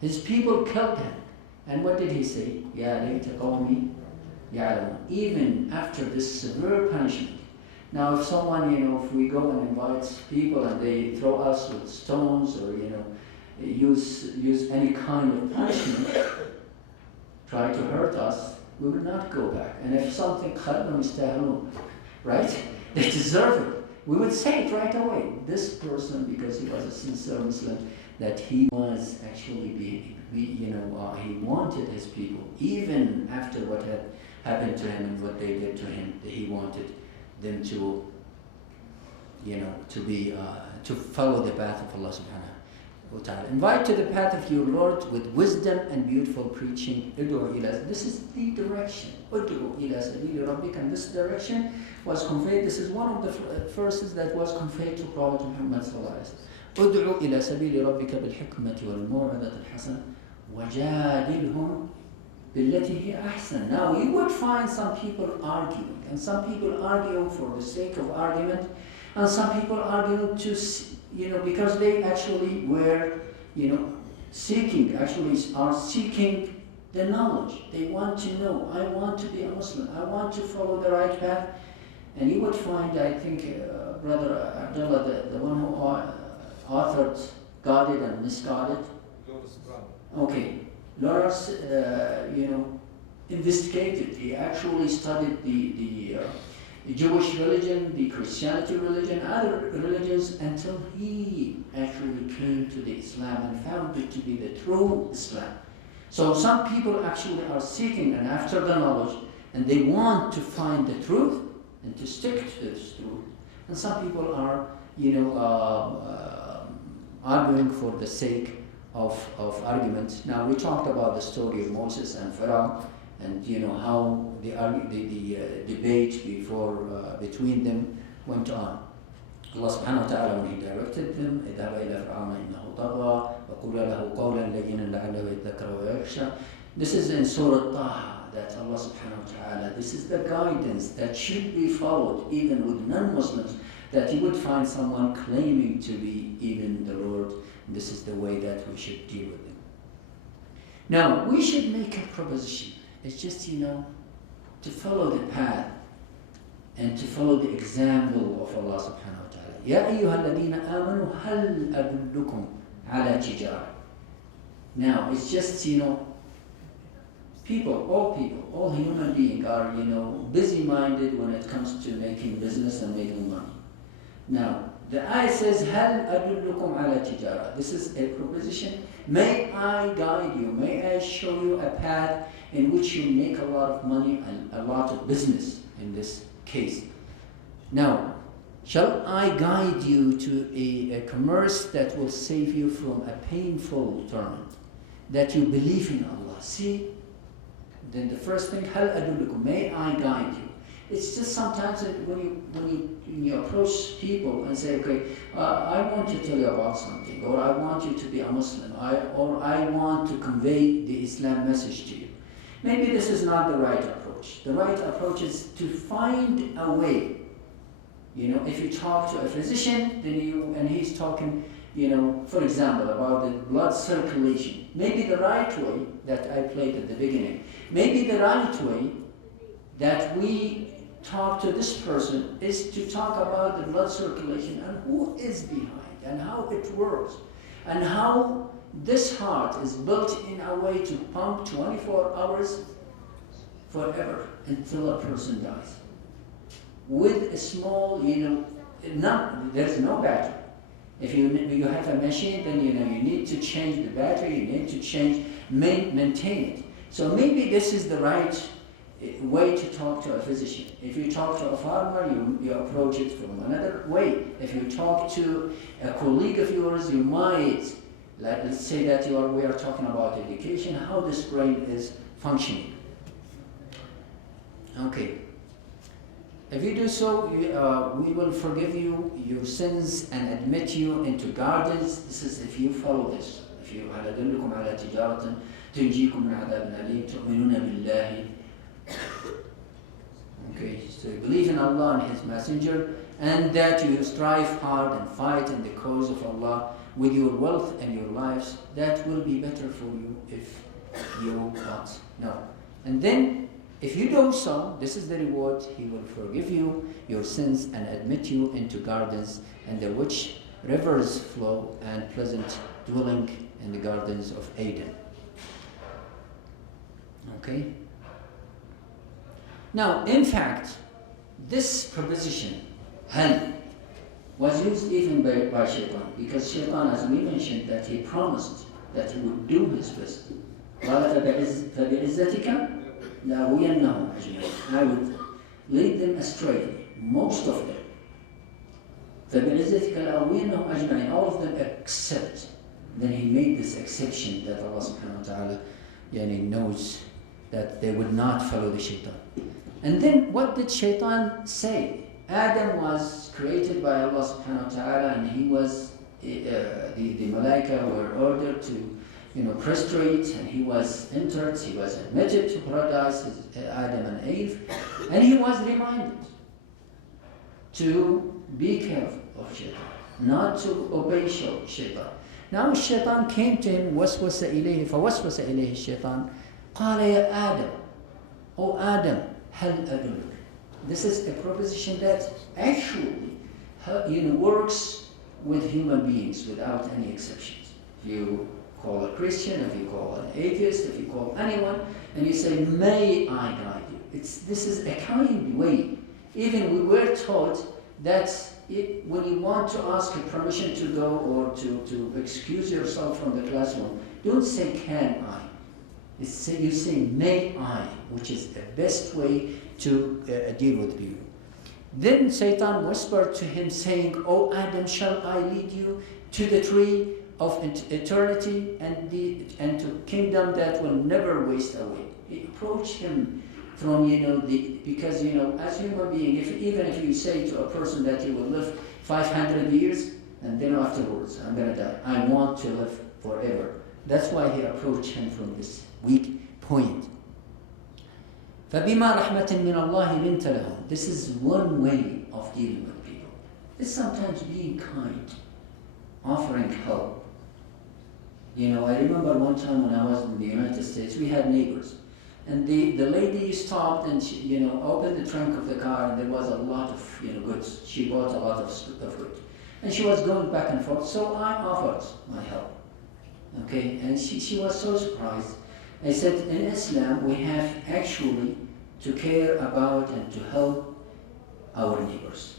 His people killed him. And what did he say? يا ليت قومي يعلمون. Even after this severe punishment. Now, if someone, if we go and invite people and they throw us with stones or, use any kind of punishment, try to hurt us, we will not go back. And if something, right? They deserve it. We would say it right away. This person, because he was a sincere Muslim, that he was actually he wanted his people, even after what had happened to him and what they did to him, he wanted them to follow the path of Allah subhanahu wa ta'ala. Invite to the path of your Lord with wisdom and beautiful preaching. This is the direction. And this direction was conveyed. This is one of the verses that was conveyed to Prophet Muhammad sallallahu alaihi wasallam. ادعو إلى سبيل ربك بالحكمة والموعظة الحسنة وجادلهم بالتي هي أحسن. Now you would find some people arguing, and some people arguing for the sake of argument, and some people arguing to, because they actually were, seeking the knowledge. They want to know. I want to be a Muslim. I want to follow the right path. And you would find, I think, Brother Abdullah, the one who authored Guided and Misguided. Okay. Lawrence, investigated. He actually studied the Jewish religion, the Christianity religion, other religions, until he actually came to the Islam and found it to be the true Islam. So some people actually are seeking and after the knowledge, and they want to find the truth and to stick to this truth. And some people are, arguing for the sake of arguments. Now we talked about the story of Moses and Pharaoh, and how the debate between them went on. Allah subhanahu wa ta'ala, when He directed them, اذهب إلى فرعون إنه طغى وقل له قولا لينا لعله يذكر ويخشى. This is in Surah Dawah, that Allah subhanahu wa ta'ala, this is the guidance that should be followed even with non-Muslims, that you would find someone claiming to be even the Lord. This is the way that we should deal with them. Now, we should make a proposition. It's just, to follow the path and to follow the example of Allah subhanahu wa ta'ala. يَا أَيُّهَا الَّذِينَ آمَنُوا هَلْ أَدُلُّكُمْ عَلَى تِجَارَةٍ. Now, it's just, all human beings are, busy-minded when it comes to making business and making money. Now, the ayah says, هَلْ أَدُلُّكُمْ عَلَى تِجَارَةٍ. This is a proposition. May I guide you, may I show you a path in which you make a lot of money and a lot of business in this case. Now, shall I guide you to a commerce that will save you from a painful tournament, that you believe in Allah? See, then the first thing, هَلْ أَدُلُّكُمْ, may I guide you. It's just sometimes when you approach people and say, okay, I want to tell you about something, or I want you to be a Muslim, or I want to convey the Islam message to you. Maybe this is not the right approach. The right approach is to find a way. If you talk to a physician, and he's talking, for example, about the blood circulation. Maybe the right way that I played at the beginning, maybe the right way that we talk to this person is to talk about the blood circulation and who is behind and how it works and how this heart is built in a way to pump 24 hours forever until a person dies. With a small, there's no battery. If you have a machine, then you need to change the battery, you need to maintain it. So maybe this is the right way to talk to a physician. If you talk to a farmer, you approach it from another way. If you talk to a colleague of yours, you might, let's say that we are talking about education, how this brain is functioning. Okay. If you do so, we will forgive you your sins and admit you into gardens. This is if you follow this. If you هل أدلكم على تجارة تنجيكم من عذاب أليم تؤمنون بالله. Okay, so you believe in Allah and His Messenger, and that you strive hard and fight in the cause of Allah with your wealth and your lives. That will be better for you if you not know. And then, if you do so, this is the reward. He will forgive you your sins and admit you into gardens under which rivers flow, and pleasant dwelling in the gardens of Eden. Okay? Now, in fact, this preposition, hal, was used even by Shaitan, because Shaitan, as we mentioned, that he promised that he would do his best. فَبِعِزَّتِكَ لَأَغْوِيَنَّهُمْ أَجْمَعِينَ. I would lead them astray, most of them. فَبِعِزَّتِكَ لَأَغْوِيَنَّهُمْ أَجْمَعِينَ. All of them except. Then he made this exception that Allah subhanahu wa ta'ala knows that they would not follow the Shaitan. And then what did Shaitan say? Adam was created by Allah subhanahu wa ta'ala, and he was, the malaika were ordered to prostrate, and he was entered, he was admitted to paradise, Adam and Eve, and he was reminded to be careful of Shaitan, not to obey Shaitan. Now Shaitan came to him, فوسوس إليه الشيطان قال يا آدم, O Adam, هل أدلك. This is a proposition that actually works with human beings without any exceptions. If you call a Christian, if you call an atheist, if you call anyone, and you say, may I guide you. This is a kind way. Even we were taught that when you want to ask a permission to go or to excuse yourself from the classroom, don't say, can I? You say, may I, which is the best way to deal with people. Then Satan whispered to him, saying, O Adam, shall I lead you to the tree of eternity and to kingdom that will never waste away? He approached him from, because, as human being, even if you say to a person that you will live 500 years, and then afterwards, I'm going to die. I want to live forever. That's why he approached him from this weak point. فَبِمَا رَحْمَةٍ مِّنَ اللَّهِ لِنْتَ لَهُمْ. This is one way of dealing with people. It's sometimes being kind, offering help. I remember one time when I was in the United States, we had neighbors. And the lady stopped and she, opened the trunk of the car, and there was a lot of, goods. She bought a lot of goods. And she was going back and forth, so I offered my help. Okay, and she was so surprised. I said, in Islam, we have actually to care about and to help our neighbors.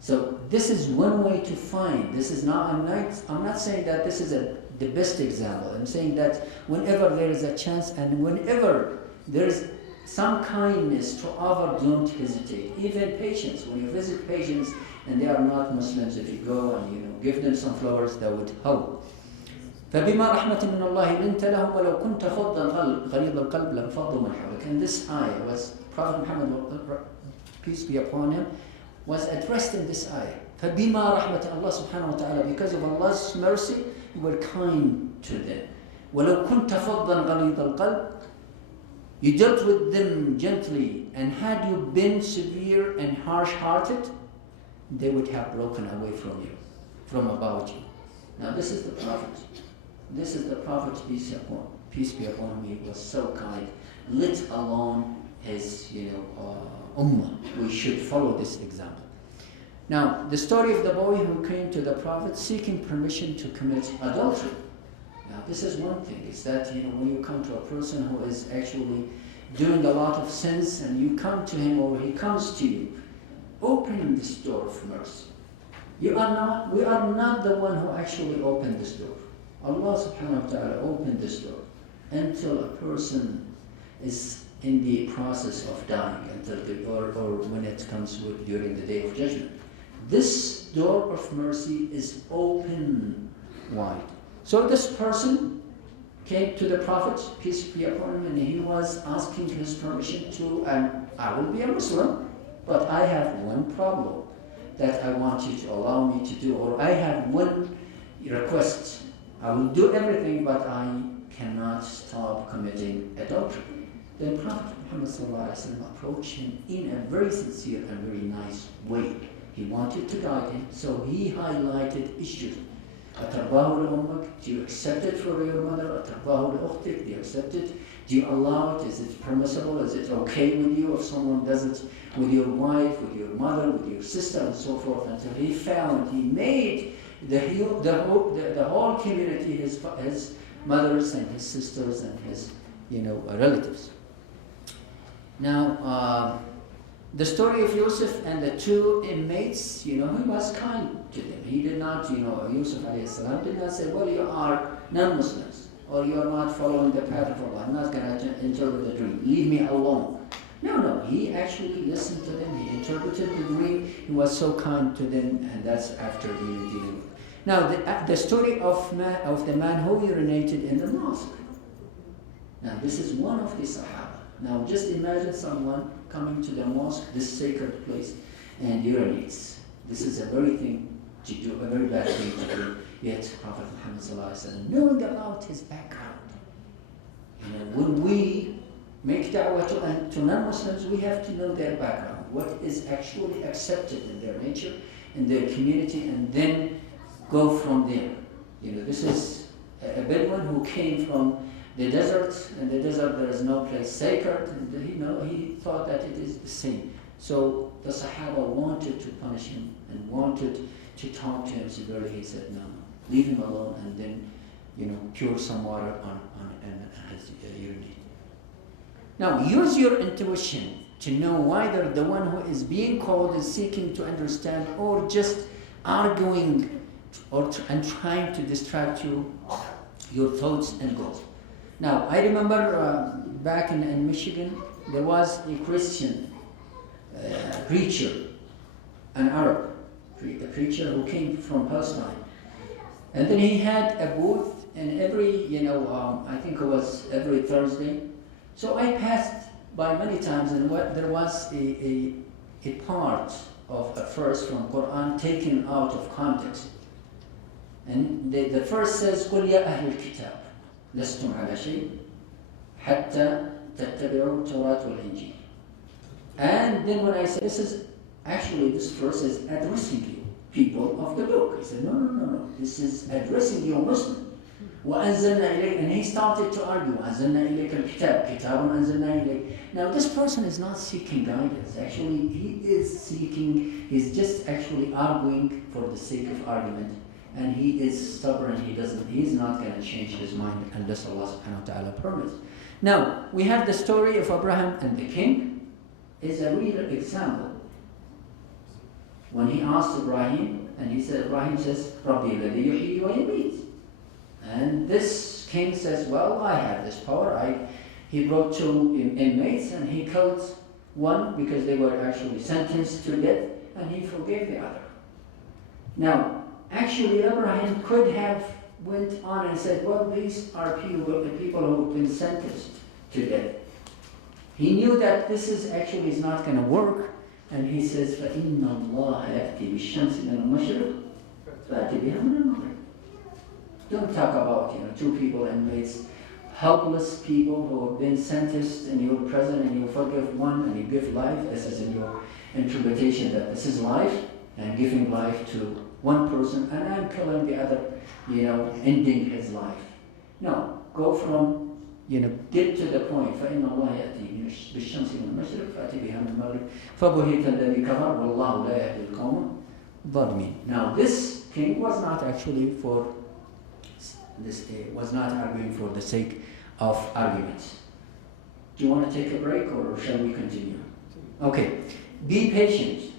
So this is one way to find. This is not. I'm not saying that this is the best example. I'm saying that whenever there is a chance and whenever there is some kindness to offer, don't hesitate. Even patients, when you visit patients and they are not Muslims, if you go and give them some flowers, that would help. فبما رحمة من الله لنت لهم ولو كنت فظا غليظ القلب لانفضوا من حولك. And this ayah was Prophet Muhammad, peace be upon him, was addressed in this ayah. فبما رحمة Allah subhanahu wa ta'ala, because of Allah's mercy, you were kind to them. ولو كنت فظا غليظ القلب, you dealt with them gently, and had you been severe and harsh-hearted, they would have broken away from you, from about you. Now this is the Prophet. This is the Prophet, peace be upon him. He was so kind, let alone his, ummah. We should follow this example. Now, the story of the boy who came to the Prophet seeking permission to commit adultery. Now, this is one thing. It's that, when you come to a person who is actually doing a lot of sins and you come to him or he comes to you, open this door of mercy. We are not the one who actually opened this door. Allah subhanahu wa ta'ala opened this door until a person is in the process of dying, or when it comes during the day of judgment. This door of mercy is open wide. So this person came to the Prophet, peace be upon him, and he was asking his permission I will be a Muslim, but I have one problem that I want you to allow me to do, or I have one request. I will do everything, but I cannot stop committing adultery. Then Prophet Muhammad approached him in a very sincere and very nice way. He wanted to guide him, so he highlighted issues. Do you accept it for your mother? Do you accept it? Do you allow it? Is it permissible? Is it okay with you if someone does it with your wife, with your mother, with your sister, and so forth? Until he made the whole community his mothers and his sisters and his relatives. Now, the story of Yusuf and the two inmates, he was kind to them. He did not, Yusuf alayhi salam did not say, well, you are non-Muslims, or you are not following the path of Allah. I'm not going to interpret the dream. Leave me alone. No, he actually listened to them. He interpreted the dream. He was so kind to them, and that's after dealing with. Now, the story of the man who urinated in the mosque. Now, this is one of the Sahaba. Now, just imagine someone coming to the mosque, this sacred place, and urinates. This is a very thing to do, a very bad thing to do. Yet, Prophet Muhammad, knowing about his background, when we make da'wah to non-Muslims, we have to know their background, what is actually accepted in their nature, in their community, and then go from there. This is a Bedouin who came from the desert. In the desert there is no place sacred, and he thought that it is the same. So the Sahaba wanted to punish him and wanted to talk to him severely. He said, no, leave him alone, and then pour some water on his urinate. Now use your intuition to know whether the one who is being called is seeking to understand or just arguing and trying to distract your thoughts and goals. Now, I remember back in Michigan, there was a Christian preacher, an Arab preacher who came from Palestine. And then he had a booth in every, I think it was every Thursday. So I passed by many times, and there was a part of a verse from Quran taken out of context. And the verse says, قُلْ يَا أَهْلِ الْكِتَابِ لَسْتُمْ عَلَى شَيْءٍ حَتَّى تَتَّبِعُوا التَّوْرَاةَ وَالْإِنْجِيلَ. And then when I say this verse is addressing you, people of the book. He said, no. This is addressing you, Muslim. وأنزلنا إليك, and he started to argue, أنزلنا إليك الكتاب, كتاب أنزلنا إليك. Now this person is not seeking guidance. Actually, he's just actually arguing for the sake of argument. And he is stubborn, he's not going to change his mind unless Allah subhanahu wa ta'ala permits. Now, we have the story of Abraham and the king is a real example. When he asked Ibrahim, and he said, Ibrahim says, Rabbi alladhi yuhyi wa yumeet. And this king says, well, I have this power. He brought 2 inmates and he killed one because they were actually sentenced to death, and he forgave the other. Now, actually, Abraham could have went on and said, well, these are people who have been sentenced to death. He knew that this is not going to work, and he says, فَإِنَّ اللَّهَ يَأْتِي بِالشَّمْسِ مِنَ الْمَشْرِقِ فَأْتِ بِهَا مِنَ الْمَغْرِبِ. Don't talk about 2 people, inmates, helpless people who have been sentenced, and you're present and you forgive one and you give life. This is in your interpretation that this is life and giving life to one person, and I'm killing the other, ending his life. No, go from, get to the point. فَإِنَّ اللَّهَ يَأْتِي بِالشَّمْسِ مِنَ الْمَشْرِقِ فَأْتِ بِهَا مِنَ الْمَغْرِبِ فَبُهِتَ الَّذِي كَفَرَ وَاللَّهُ لَا يَهْدِي الْقَوْمَ الظَّالِمِينَ. Now this king was not actually for this, was not arguing for the sake of arguments. Do you want to take a break, or shall we continue? Okay, be patient.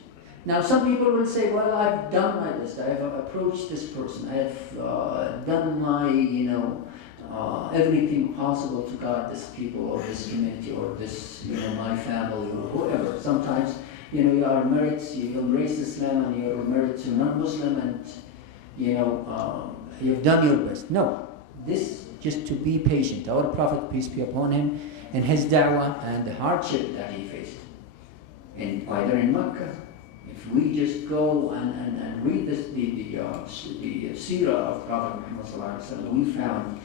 Now some people will say, well, I've done my list, I've approached this person, I've done my, everything possible to guard this people or this community or this, my family or whoever. Sometimes, you are married, you embrace Islam and you're married to non-Muslim, and, you've done your best. No, this just to be patient. Our Prophet, peace be upon him, in his da'wah and the hardship that he faced, either in Mecca. If we just go and read the seerah of Prophet Muhammad, we found,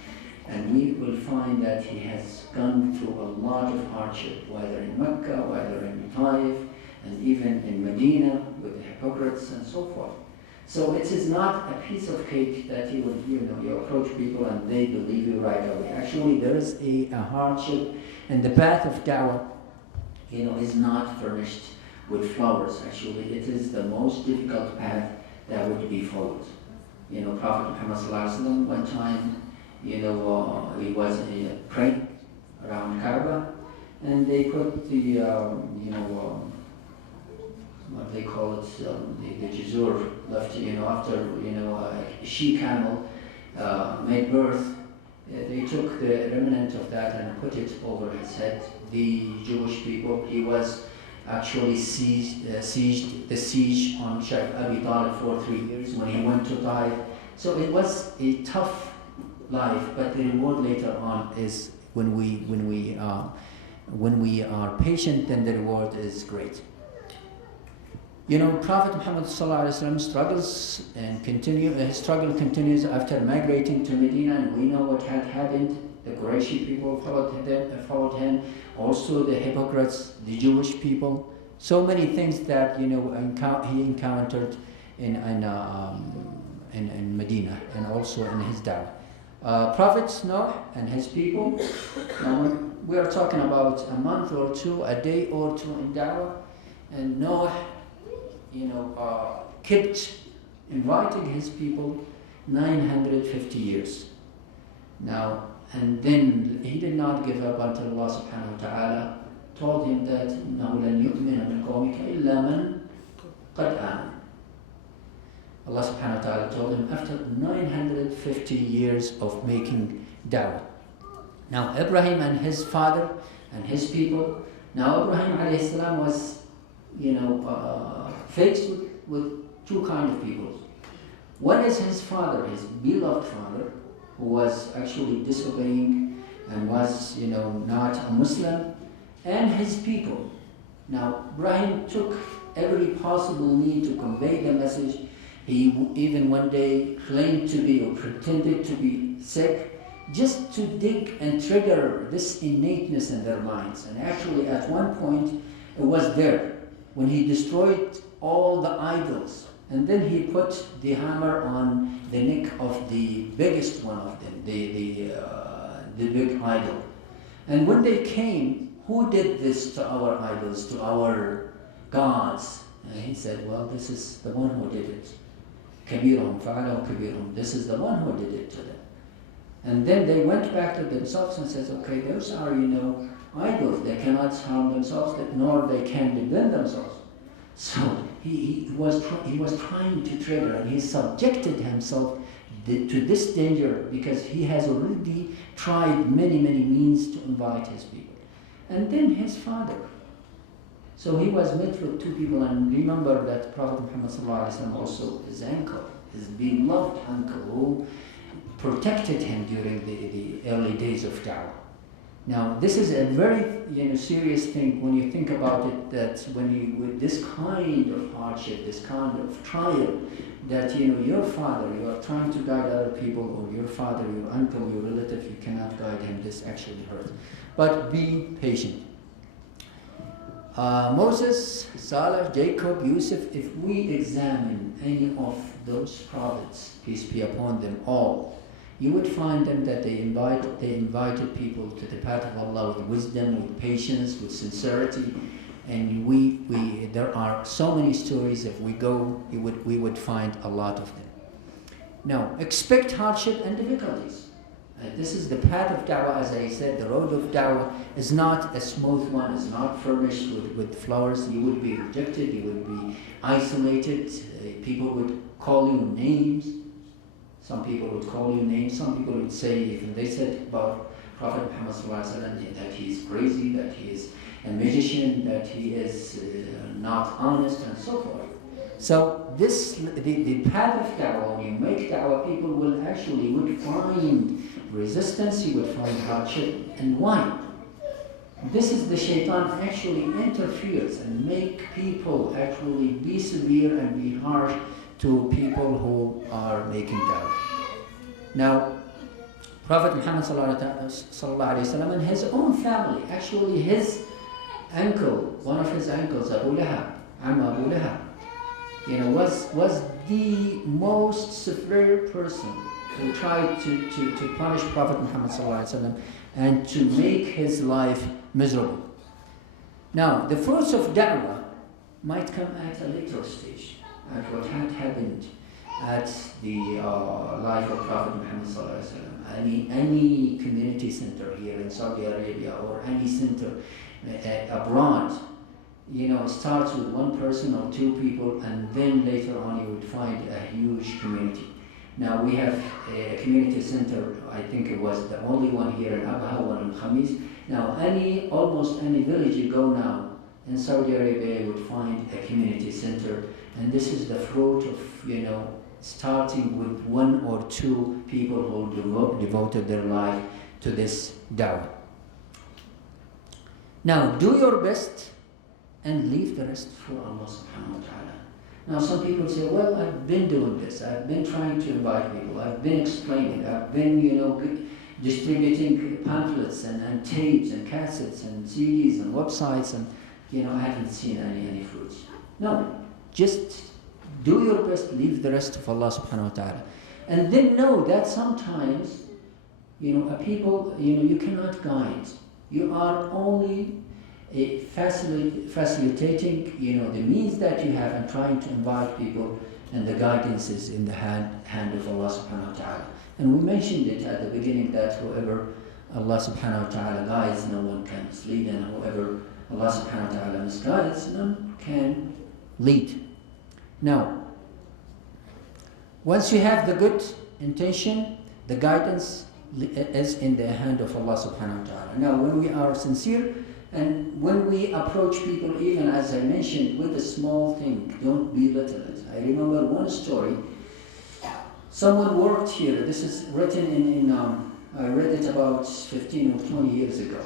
and we will find that he has gone through a lot of hardship, whether in Mecca, whether in Taif, and even in Medina with the hypocrites and so forth. So it is not a piece of cake that you approach people and they believe you right away. Actually, there is a hardship, and the path of da'wah, is not furnished with flowers. Actually, it is the most difficult path that would be followed. Prophet Muhammad one time, he was praying around Kaaba, and they put the, what they call it, the jazur left, after, a she-camel made birth, they took the remnant of that and put it over his head. The Jewish people, he was actually sieged the siege on Sheikh Abi Talib for 3 years when he went to Taif. So it was a tough life, but the reward later on is when we are patient, then the reward is great. Prophet Muhammad struggles and his struggle continues after migrating to Medina, and we know what had happened. The Qurayshi people followed him, also the hypocrites, the Jewish people. So many things that he encountered in Medina and also in his da'wah. Prophet Noah and his people. Now we are talking about a month or two, a day or two in da'wah, and Noah kept inviting his people 950 years. Now, and then he did not give up until Allah subhanahu wa ta'ala told him that إِنَّهُ لَنْ يُؤْمِنَ مِنْ قَوْمِكَ إِلَّا مَنْ قَدْ آمَنَ. Allah subhanahu wa ta'ala told him after 950 years of making da'wah. Now, Ibrahim and his father and his people. Now, Ibrahim alayhi salam was, faced with 2 kinds of people. One is his father, his beloved father, who was actually disobeying and was, not a Muslim, and his people. Now, Ibrahim took every possible means to convey the message. He even one day claimed to be or pretended to be sick, just to dig and trigger this innateness in their minds. And actually, at one point, it was there when he destroyed all the idols And then he put the hammer on the neck of the biggest one of them, the big idol. And when they came, who did this to our idols, to our gods? And he said, well, this is the one who did it. Kabirahum, fa'alahum kabirahum. This is the one who did it to them. And then they went back to themselves and said, okay, those are, idols. They cannot harm themselves, nor they can defend themselves. So he was trying to trigger, and he subjected himself to this danger because he has already tried many means to invite his people. And then his father. So he was met with two people, and remember that Prophet Muhammad ﷺ also, his uncle, his beloved uncle, who protected him during the early days of Dawah. Now, this is a very serious thing when you think about it, that with this kind of hardship, this kind of trial, that your father, you are trying to guide other people, or your father, your uncle, your relative, you cannot guide him, this actually hurts. But be patient. Moses, Saleh, Jacob, Yusuf, if we examine any of those prophets, peace be upon them all, you would find them that they invited people to the path of Allah with wisdom, with patience, with sincerity, and there are so many stories. If we go, we would find a lot of them. Now, expect hardship and difficulties. This is the path of Dawah, as I said. The road of Dawah is not a smooth one. It's not furnished with flowers. You would be rejected. You would be isolated. People would call you names. Some people would call you names. Some people would say, even they said about Prophet Muhammad ﷺ, that he is crazy, that he is a magician, that he is not honest, and so forth. So the path of Dawah, when you make Dawah, people would find resistance, you would find hardship. And why? This is the shaitan actually interferes and make people actually be severe and be harsh to people who are making Dawah. Now, Prophet Muhammad ﷺ and his own family, actually his uncle, one of his uncles, Abu Lahab, Abu Lahab, was the most severe person who tried to punish Prophet Muhammad ﷺ and to make his life miserable. Now, the fruits of Da'wah might come at a later stage, at what had happened at the life of Prophet Muhammad ﷺ. Any community center here in Saudi Arabia, or any center abroad, starts with one person or two people, and then later on you would find a huge community. Now we have a community center, I think it was the only one here in Abha, one in Khamis. Now almost any village you go now in Saudi Arabia, you would find a community center, and this is the fruit of, starting with one or two people who devoted their life to this dawah. Now do your best and leave the rest for Allah subhanahu wa ta'ala. Now some people say, well, I've been doing this, I've been trying to invite people, I've been explaining, I've been distributing pamphlets and tapes and cassettes and CDs and websites, and I haven't seen any fruits. No, just do your best, leave the rest of Allah subhanahu wa ta'ala. And then know that sometimes, people, you cannot guide. You are only facilitating, the means that you have, and trying to invite people, and the guidance is in the hand of Allah subhanahu wa ta'ala. And we mentioned it at the beginning that whoever Allah subhanahu wa ta'ala guides, no one can mislead, and whoever Allah subhanahu wa ta'ala misguides, none can lead. Now, once you have the good intention, the guidance is in the hand of Allah subhanahu wa ta'ala. Now, when we are sincere, and when we approach people, even as I mentioned, with a small thing, don't belittle it. I remember one story. Someone worked here. This is written I read it about 15 or 20 years ago.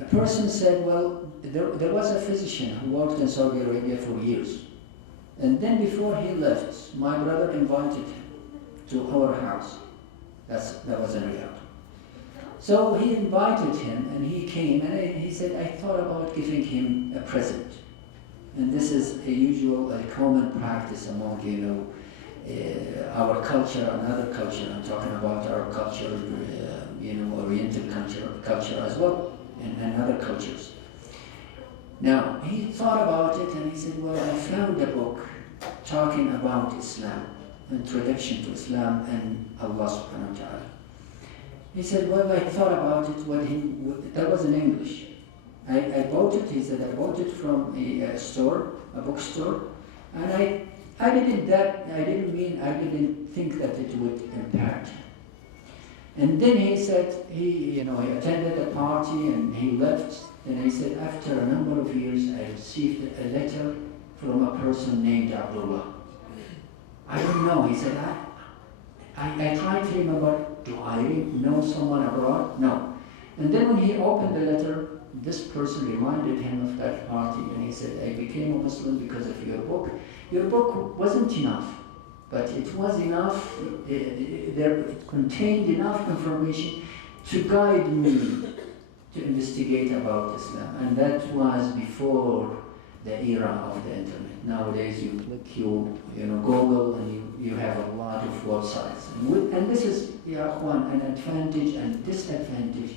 A person said, well, there was a physician who worked in Saudi Arabia for years. And then before he left, my brother invited him to our house. That was in Riyadh. So he invited him, and he came, and he said, I thought about giving him a present. And this is a common practice among, our culture and other culture. I'm talking about our culture, Oriental culture as well, and other cultures. Now, he thought about it and he said, well, I found a book talking about Islam, introduction to Islam and Allah subhanahu wa ta'ala. He said, well, I thought about it that was in English. I bought it, he said, I bought it from a bookstore, and I didn't think that it would impact him. And then he said, he attended a party and he left, and he said, after a number of years, I received a letter from a person named Abdullah. I don't know, he said, I tried to remember, do I know someone abroad? No. And then when he opened the letter, this person reminded him of that party, and he said, I became a Muslim because of your book. Your book wasn't enough, but it was enough, it contained enough information to guide me to investigate about Islam. And that was before the era of the internet. Nowadays you click, you Google, and you have a lot of websites. And this is, an advantage and disadvantage.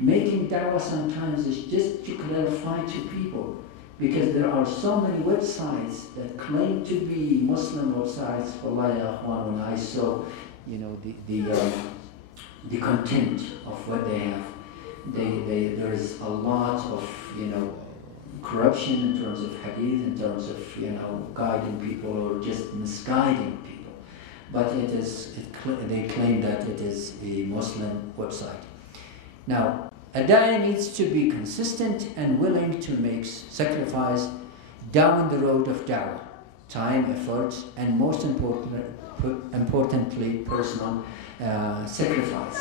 Making dawah sometimes is just to clarify to people, because there are so many websites that claim to be Muslim websites. Wallahi, when I saw, the content of what they have, there is a lot of, corruption in terms of hadith, in terms of, guiding people or just misguiding people. But they claim that it is a Muslim website. Now, a da'i needs to be consistent and willing to make sacrifice down the road of da'wah, time, effort, and most importantly, personal sacrifice.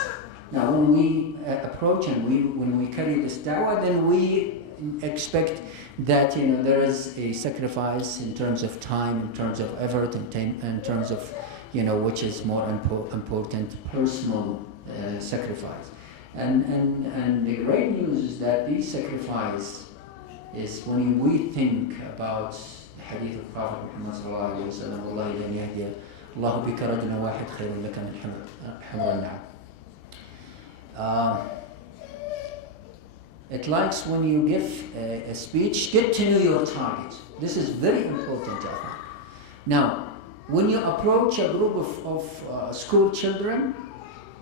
Now, when we approach and when we carry this da'wah, then we expect that there is a sacrifice in terms of time, in terms of effort, in terms of which is more important, personal sacrifice. And the great news is that this sacrifice is when we think about the hadith of Prophet Muhammad sallallahu alaihi wasallam, "Allah lan yahdiya Allah bika rajulan wahid khayrun laka min humr al-na'am." It likes when you give a speech, get to know your target. This is very important. Now, when you approach a group of school children,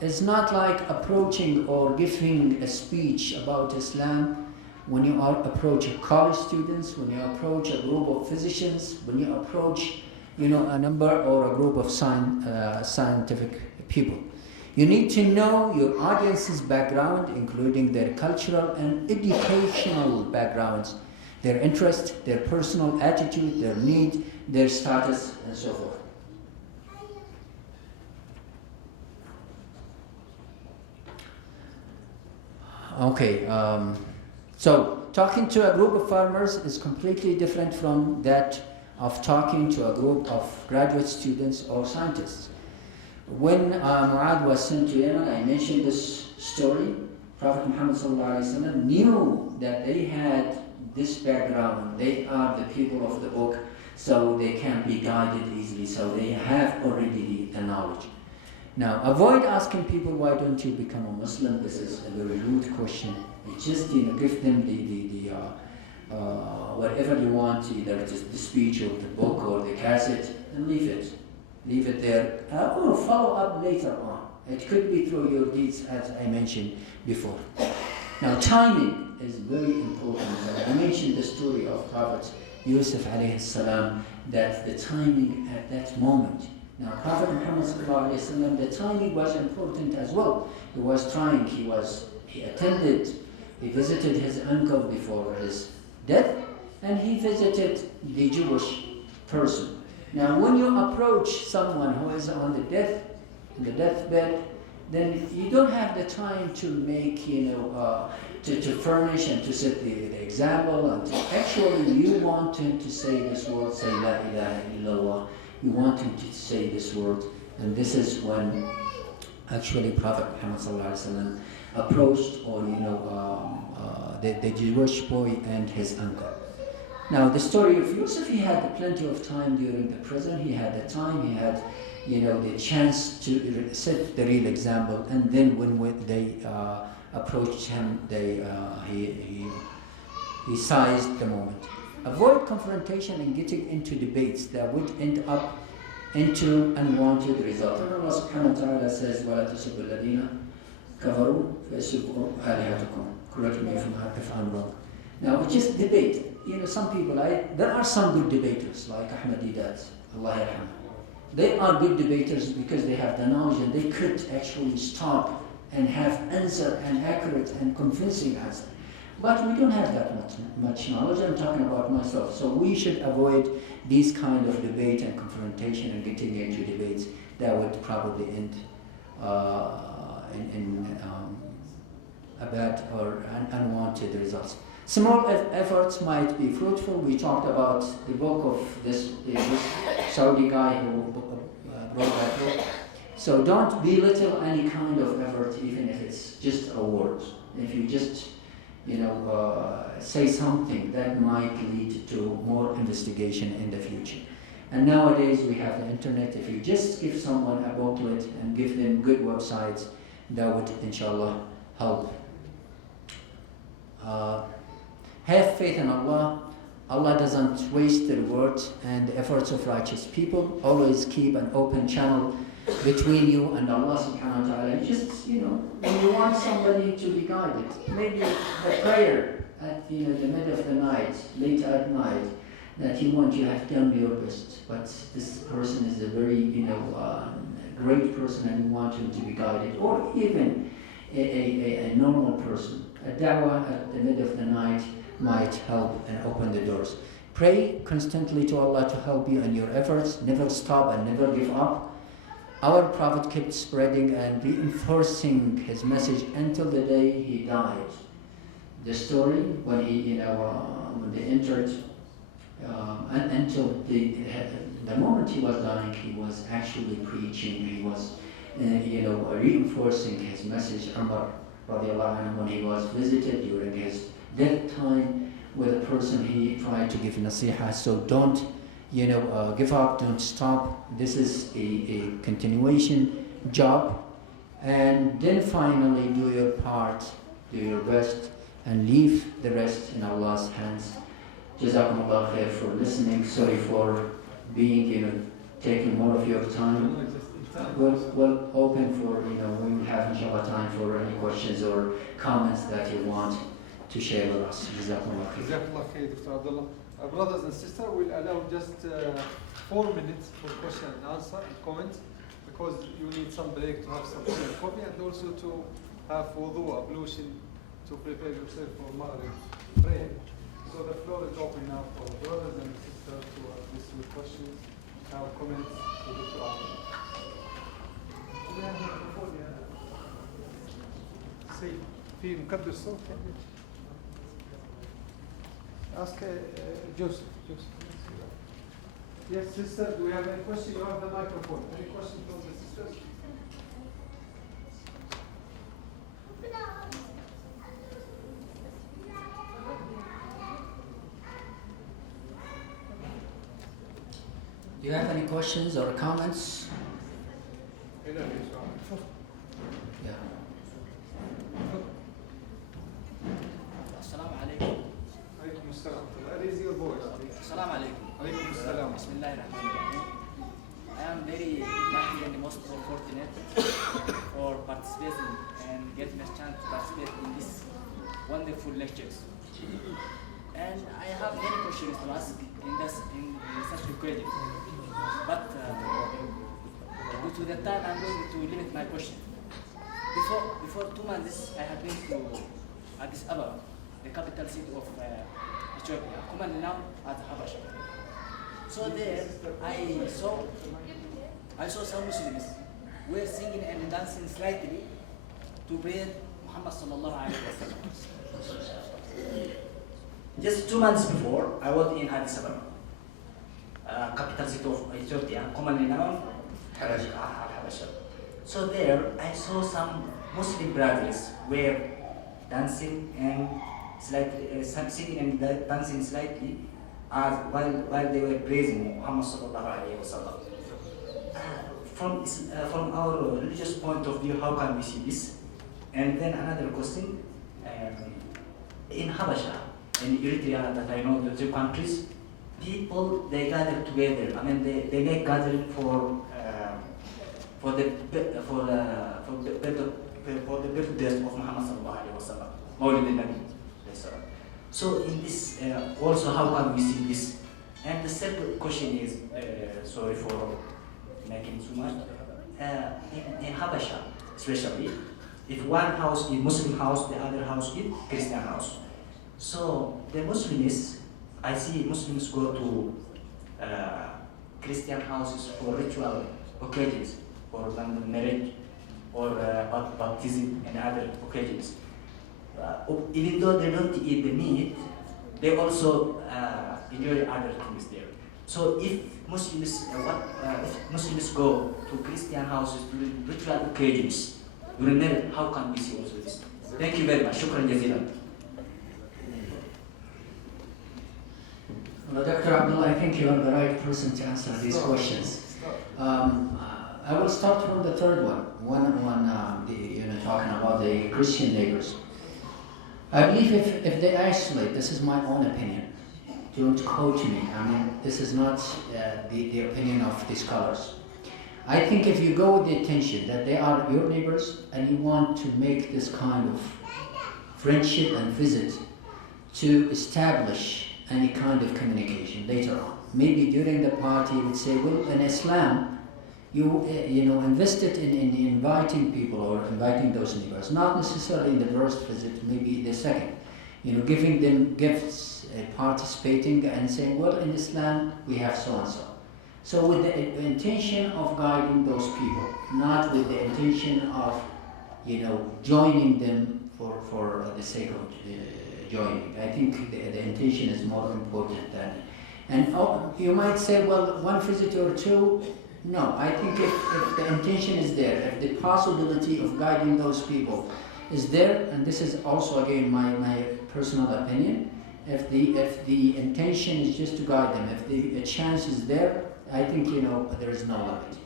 it's not like approaching or giving a speech about Islam when you approach college students, when you approach a group of physicians, when you approach a number or a group of scientific people. You need to know your audience's background, including their cultural and educational backgrounds, their interest, their personal attitude, their need, their status, and so forth. Okay, so talking to a group of farmers is completely different from that of talking to a group of graduate students or scientists. When Mu'adh was sent to Yemen, I mentioned this story. Prophet Muhammad ﷺ knew that they had this background. They are the people of the book, so they can be guided easily. So they have already the knowledge. Now, avoid asking people, why don't you become a Muslim? This is a very rude question. Just give them whatever you want, either just the speech or the book or the cassette, and leave it. Leave it there. Or follow up later on. It could be through your deeds, as I mentioned before. Now, timing is very important. I mentioned the story of Prophet Yusuf alayhi salam, that the timing at that moment. Now, Prophet Muhammad sallallahu alaihi wasallam, the timing was important as well. He was trying, he attended, he visited his uncle before his death, and he visited the Jewish person. Now, when you approach someone who is on the deathbed, then you don't have the time to make, to furnish and to set the example. And actually, you want him to say this word, say La ilaha illallah. You want him to say this word, and this is when actually Prophet Muhammad sallallahu alaihi wasallam approached, or the Jewish boy and his uncle. Now the story of Yusuf, he had plenty of time during the prison. He had the time, he had, the chance to set the real example. And then when they approached him, he seized the moment. Avoid confrontation and getting into debates that would end up into unwanted results. And Allah subhanahu wa ta'ala says, وَلَا تَسُبُّوا الَّذِينَ كَفَرُوا فَيَسُبُّوا آلِهَتَكُمْ. Correct me if I'm wrong. Now, just debate. Some people, there are some good debaters, like Ahmadidat, Allah yarham. They are good debaters because they have the knowledge and they could actually stop and have answer and accurate and convincing answer. But we don't have that much knowledge. I'm talking about myself. So we should avoid these kind of debate and confrontation and getting into debates that would probably end in a bad or unwanted results. Small efforts might be fruitful. We talked about the book of this Saudi guy who wrote that book. So don't belittle any kind of effort, even if it's just a word. If you just say something that might lead to more investigation in the future. And nowadays we have the internet. If you just give someone a booklet and give them good websites, that would inshallah help. Have faith in Allah. Allah doesn't waste the reward and the efforts of righteous people. Always keep an open channel between you and Allah subhanahu wa ta'ala. Just, when you want somebody to be guided, maybe a prayer at the mid of the night, late at night, that you have done your best, but this person is a very, great person and you want him to be guided, or even a normal person. A dawah at the mid of the night might help and open the doors. Pray constantly to Allah to help you in your efforts. Never stop and never give up. Our Prophet kept spreading and reinforcing his message until the day he died. The story when he, when they entered, and until the moment he was dying, he was actually preaching. He was, reinforcing his message. Umar radiallahu anhu, when he was visited during his death time with a person, he tried to give nasiha. So don't, give up, don't stop. This is a continuation job. And then finally do your part, do your best, and leave the rest in Allah's hands. Jazakumullah khair for listening. Sorry for being, taking more of your time. We'll open for, we will have inshallah time for any questions or comments that you want to share with us. Jazakumullah khair. Jazakumullah khair, Dr. Abdullah. Brothers and sisters, we'll allow just 4 minutes for question and answer and comments, because you need some break to have some coffee and also to have wudu, ablution, to prepare yourself for Maghrib prayer. So the floor is open now for brothers and sisters to listen to questions, have comments to Dr. Abdullah. See, في مكبر الصوت. Ask Joseph. Yes, sister, do we have any question? You have the microphone. Any question from the sisters? Do you have any questions or comments? Yeah. Assalamu alaikum. Alaikum assalam. Raise your voice. Assalamu alaikum. Alaikum assalam. Bismillahirrahmanirrahim. I am very lucky and most fortunate for participating and getting a chance to participate in these wonderful lectures. And I have many questions to ask in such recording. But due to the time, I'm going to limit my question. Before 2 months, I have been to Addis Ababa, the capital city of Ethiopia, commonly known as Habasha. So there, I saw some Muslims were singing and dancing slightly to praise Muhammad sallallahu alaihi wasallam. Just 2 months before, I was in Addis Ababa, capital city of Ethiopia, commonly known as Habasha. So there, I saw some Muslim brothers were dancing and slightly, singing and dancing slightly while they were praising Muhammad sallallahu alaihi wasallam. From our religious point of view, how can we see this? And then another question, in Habasha, in Eritrea, that I know the two countries, people, they gather together. I mean, they make gathering for the birthday of Muhammad sallallahu alaihi wasallam, Mawlid al-Nabi. So in this, also how can we see this? And the second question is, sorry for making too much. In Habasha, especially, if one house is Muslim house, the other house is Christian house. So the Muslims, I see Muslims go to Christian houses for ritual occasions, for example, marriage or baptism and other occasions. Even though they don't eat the meat, they also enjoy other things there. So if Muslims go to Christian houses during ritual occasions, during marriage, how can we see also this? Thank you very much. Shukran jazilan. Well, Dr. Abdullah, I think you are the right person to answer these questions. I will start from the third one. Talking about the Christian neighbors. I believe if they isolate, this is my own opinion. Don't quote me. I mean, this is not the opinion of the scholars. I think if you go with the intention that they are your neighbors and you want to make this kind of friendship and visit to establish any kind of communication later on. Maybe during the party you would say, well, in Islam, you invested in inviting people or inviting those neighbors, not necessarily in the first visit, maybe the second. Giving them gifts, participating and saying, well, in Islam we have so and so. So with the intention of guiding those people, not with the intention of, joining them for the sake of joining. I think the intention is more important than. And you might say, well, one visit or two. No, I think if the intention is there, if the possibility of guiding those people is there, and this is also again my personal opinion, if the intention is just to guide them, if the chance is there, I think there is no limit.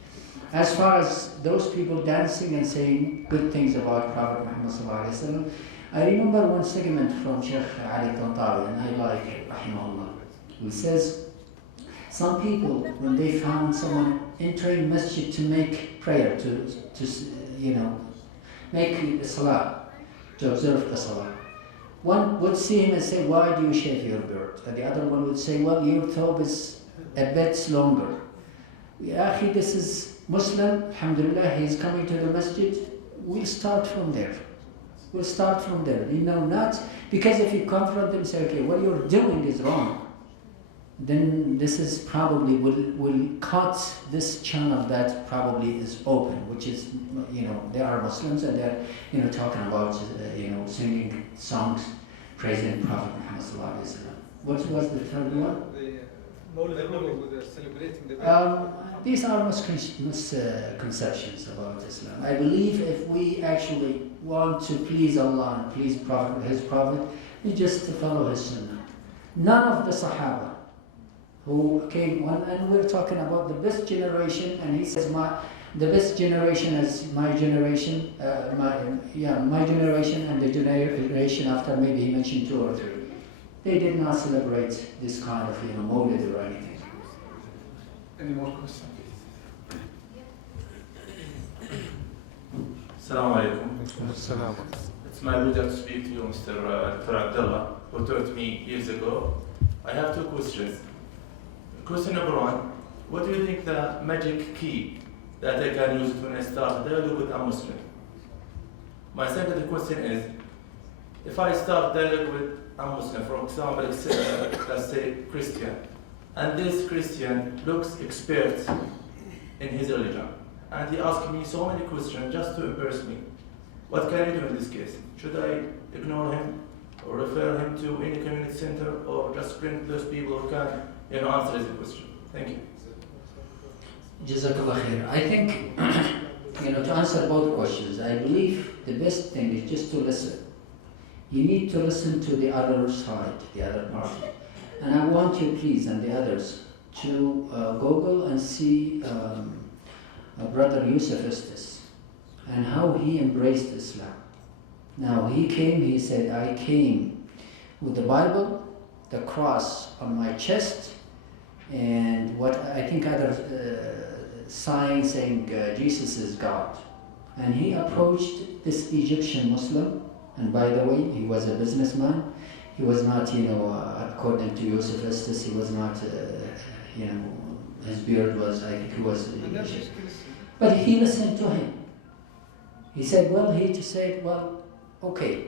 As far as those people dancing and saying good things about Prophet Muhammad sallallahu alaihi wasallam, I remember one segment from Sheikh Ali Tantawi, and I like it, rahimahullah. He says, some people, when they found someone entering masjid to make prayer, to make a salah, to observe the salah, one would see him and say, why do you shave your beard? And the other one would say, well, your thobe is a bit longer. Ya akhi, this is Muslim, alhamdulillah, he's coming to the masjid. We'll start from there. We'll start from there. Not because if you confront them and say, okay, what you're doing is wrong, then this is probably will cut this channel that probably is open, which is, they are Muslims and they're, talking about, singing songs praising Prophet Muhammad sallallahu alaihi wasallam. What was the third one? Celebrating the These are misconceptions about Islam. I believe if we actually want to please Allah and please His Prophet, we just follow His Sunnah. None of the Sahaba who came on, and we're talking about the best generation, and he says the best generation is my generation, my generation and the generation after, maybe he mentioned 2 or 3. They did not celebrate this kind of Mawlid or anything. Any more questions? Assalamu alaikum. It's my pleasure to speak to you, Mr. Dr. Abdullah, who taught me years ago. I have 2 questions. Question number 1, what do you think the magic key that I can use when I start dialogue with a Muslim? My second question is, if I start dialogue with a Muslim, for example, let's say Christian, and this Christian looks expert in his religion, and he asks me so many questions just to impress me, what can I do in this case? Should I ignore him or refer him to any community center, or just bring those people who can answer his question? Thank you. Jazakallah khair. I think, to answer both questions, I believe the best thing is just to listen. You need to listen to the other side, the other party. And I want you, please, and the others, to Google and see Brother Yusuf Estes and how he embraced Islam. Now, he said, I came with the Bible, the cross on my chest, and what I think other signs saying Jesus is God. And he approached this Egyptian Muslim, and by the way, he was a businessman. He was not, according to Yusuf Estes, he was not, his beard was, I think he was, but he listened to him. He said, okay,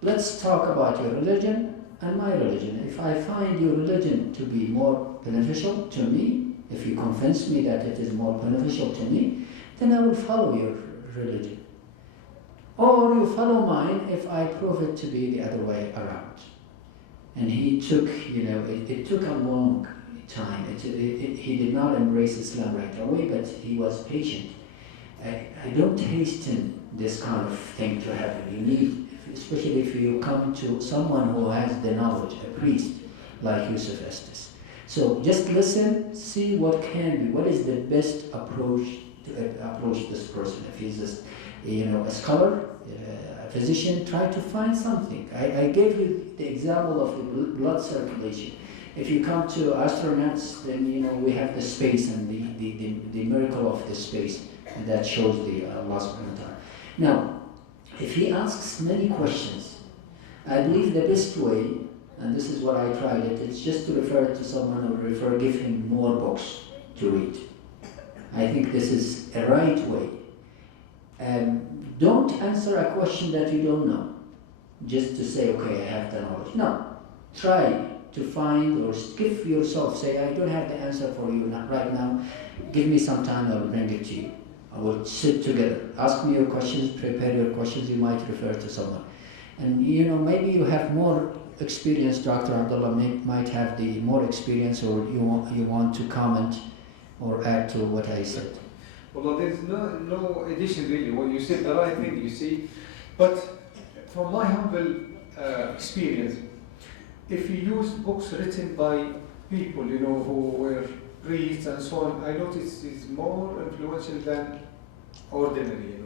let's talk about your religion and my religion. If I find your religion to be more beneficial to me, if you convince me that it is more beneficial to me, then I will follow your religion. Or you follow mine if I prove it to be the other way around. And he took, it took a long time. He did not embrace Islam right away, but he was patient. I don't hasten this kind of thing to happen. You need, especially if you come to someone who has the knowledge, a priest like Yusuf Estes. So just listen, see what is the best approach to approach this person. If he's a scholar, a physician, try to find something. I gave you the example of the blood circulation. If you come to astronauts, then we have the space and the miracle of the space, and that shows the Allah subhanahu wa ta'ala. Now, if he asks many questions, I believe the best way, and this is what I tried it's just to refer to someone or give him more books to read. I think this is a right way. Don't answer a question that you don't know, just to say, okay, I have the knowledge. No, try to find or give yourself, say, I don't have the answer for you right now, give me some time, I will bring it to you. I will sit together, ask me your questions, prepare your questions, you might refer to someone. And maybe you have more experience, Dr. Abdullah might have the more experience, or you want to comment or add to what I said. Well, there's no addition really. What you said, the right thing, you see. But from my humble experience, if you use books written by people, who were priests and so on, I notice it's more influential than ordinary,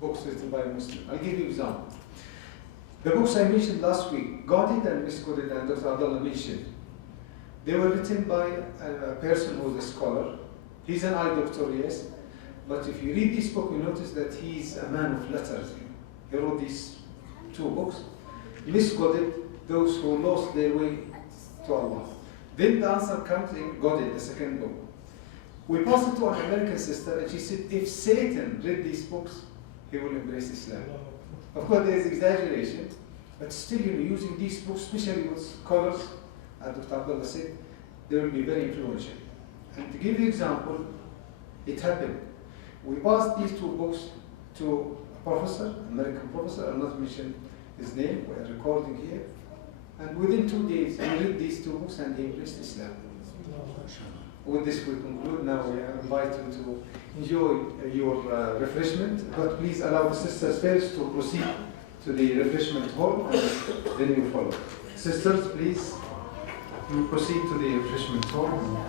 books written by Muslims. I'll give you an example. The books I mentioned last week, Guarded and Misguided, and Dr. Abdullah mentioned, they were written by a person who's a scholar. He's an eye doctor, yes, but if you read this book, you notice that he's a man of letters. He wrote these two books. Misguided, those who lost their way to Allah. Then the answer comes in Guarded, the second book. We passed it to an American sister, and she said, if Satan read these books, he will embrace Islam. Of course, there is exaggeration, but still, using these books, especially with scholars, as Dr. Abdullah said, they will be very influential. And to give you an example, it happened. We passed these two books to a professor, American professor, I'll not mention his name, we're recording here. And within 2 days, he read these two books and he embraced Islam. With this, we conclude. Now we invite you to enjoy your refreshment, but please allow the sisters first to proceed to the refreshment hall, and then you follow. Sisters, please, you proceed to the refreshment hall.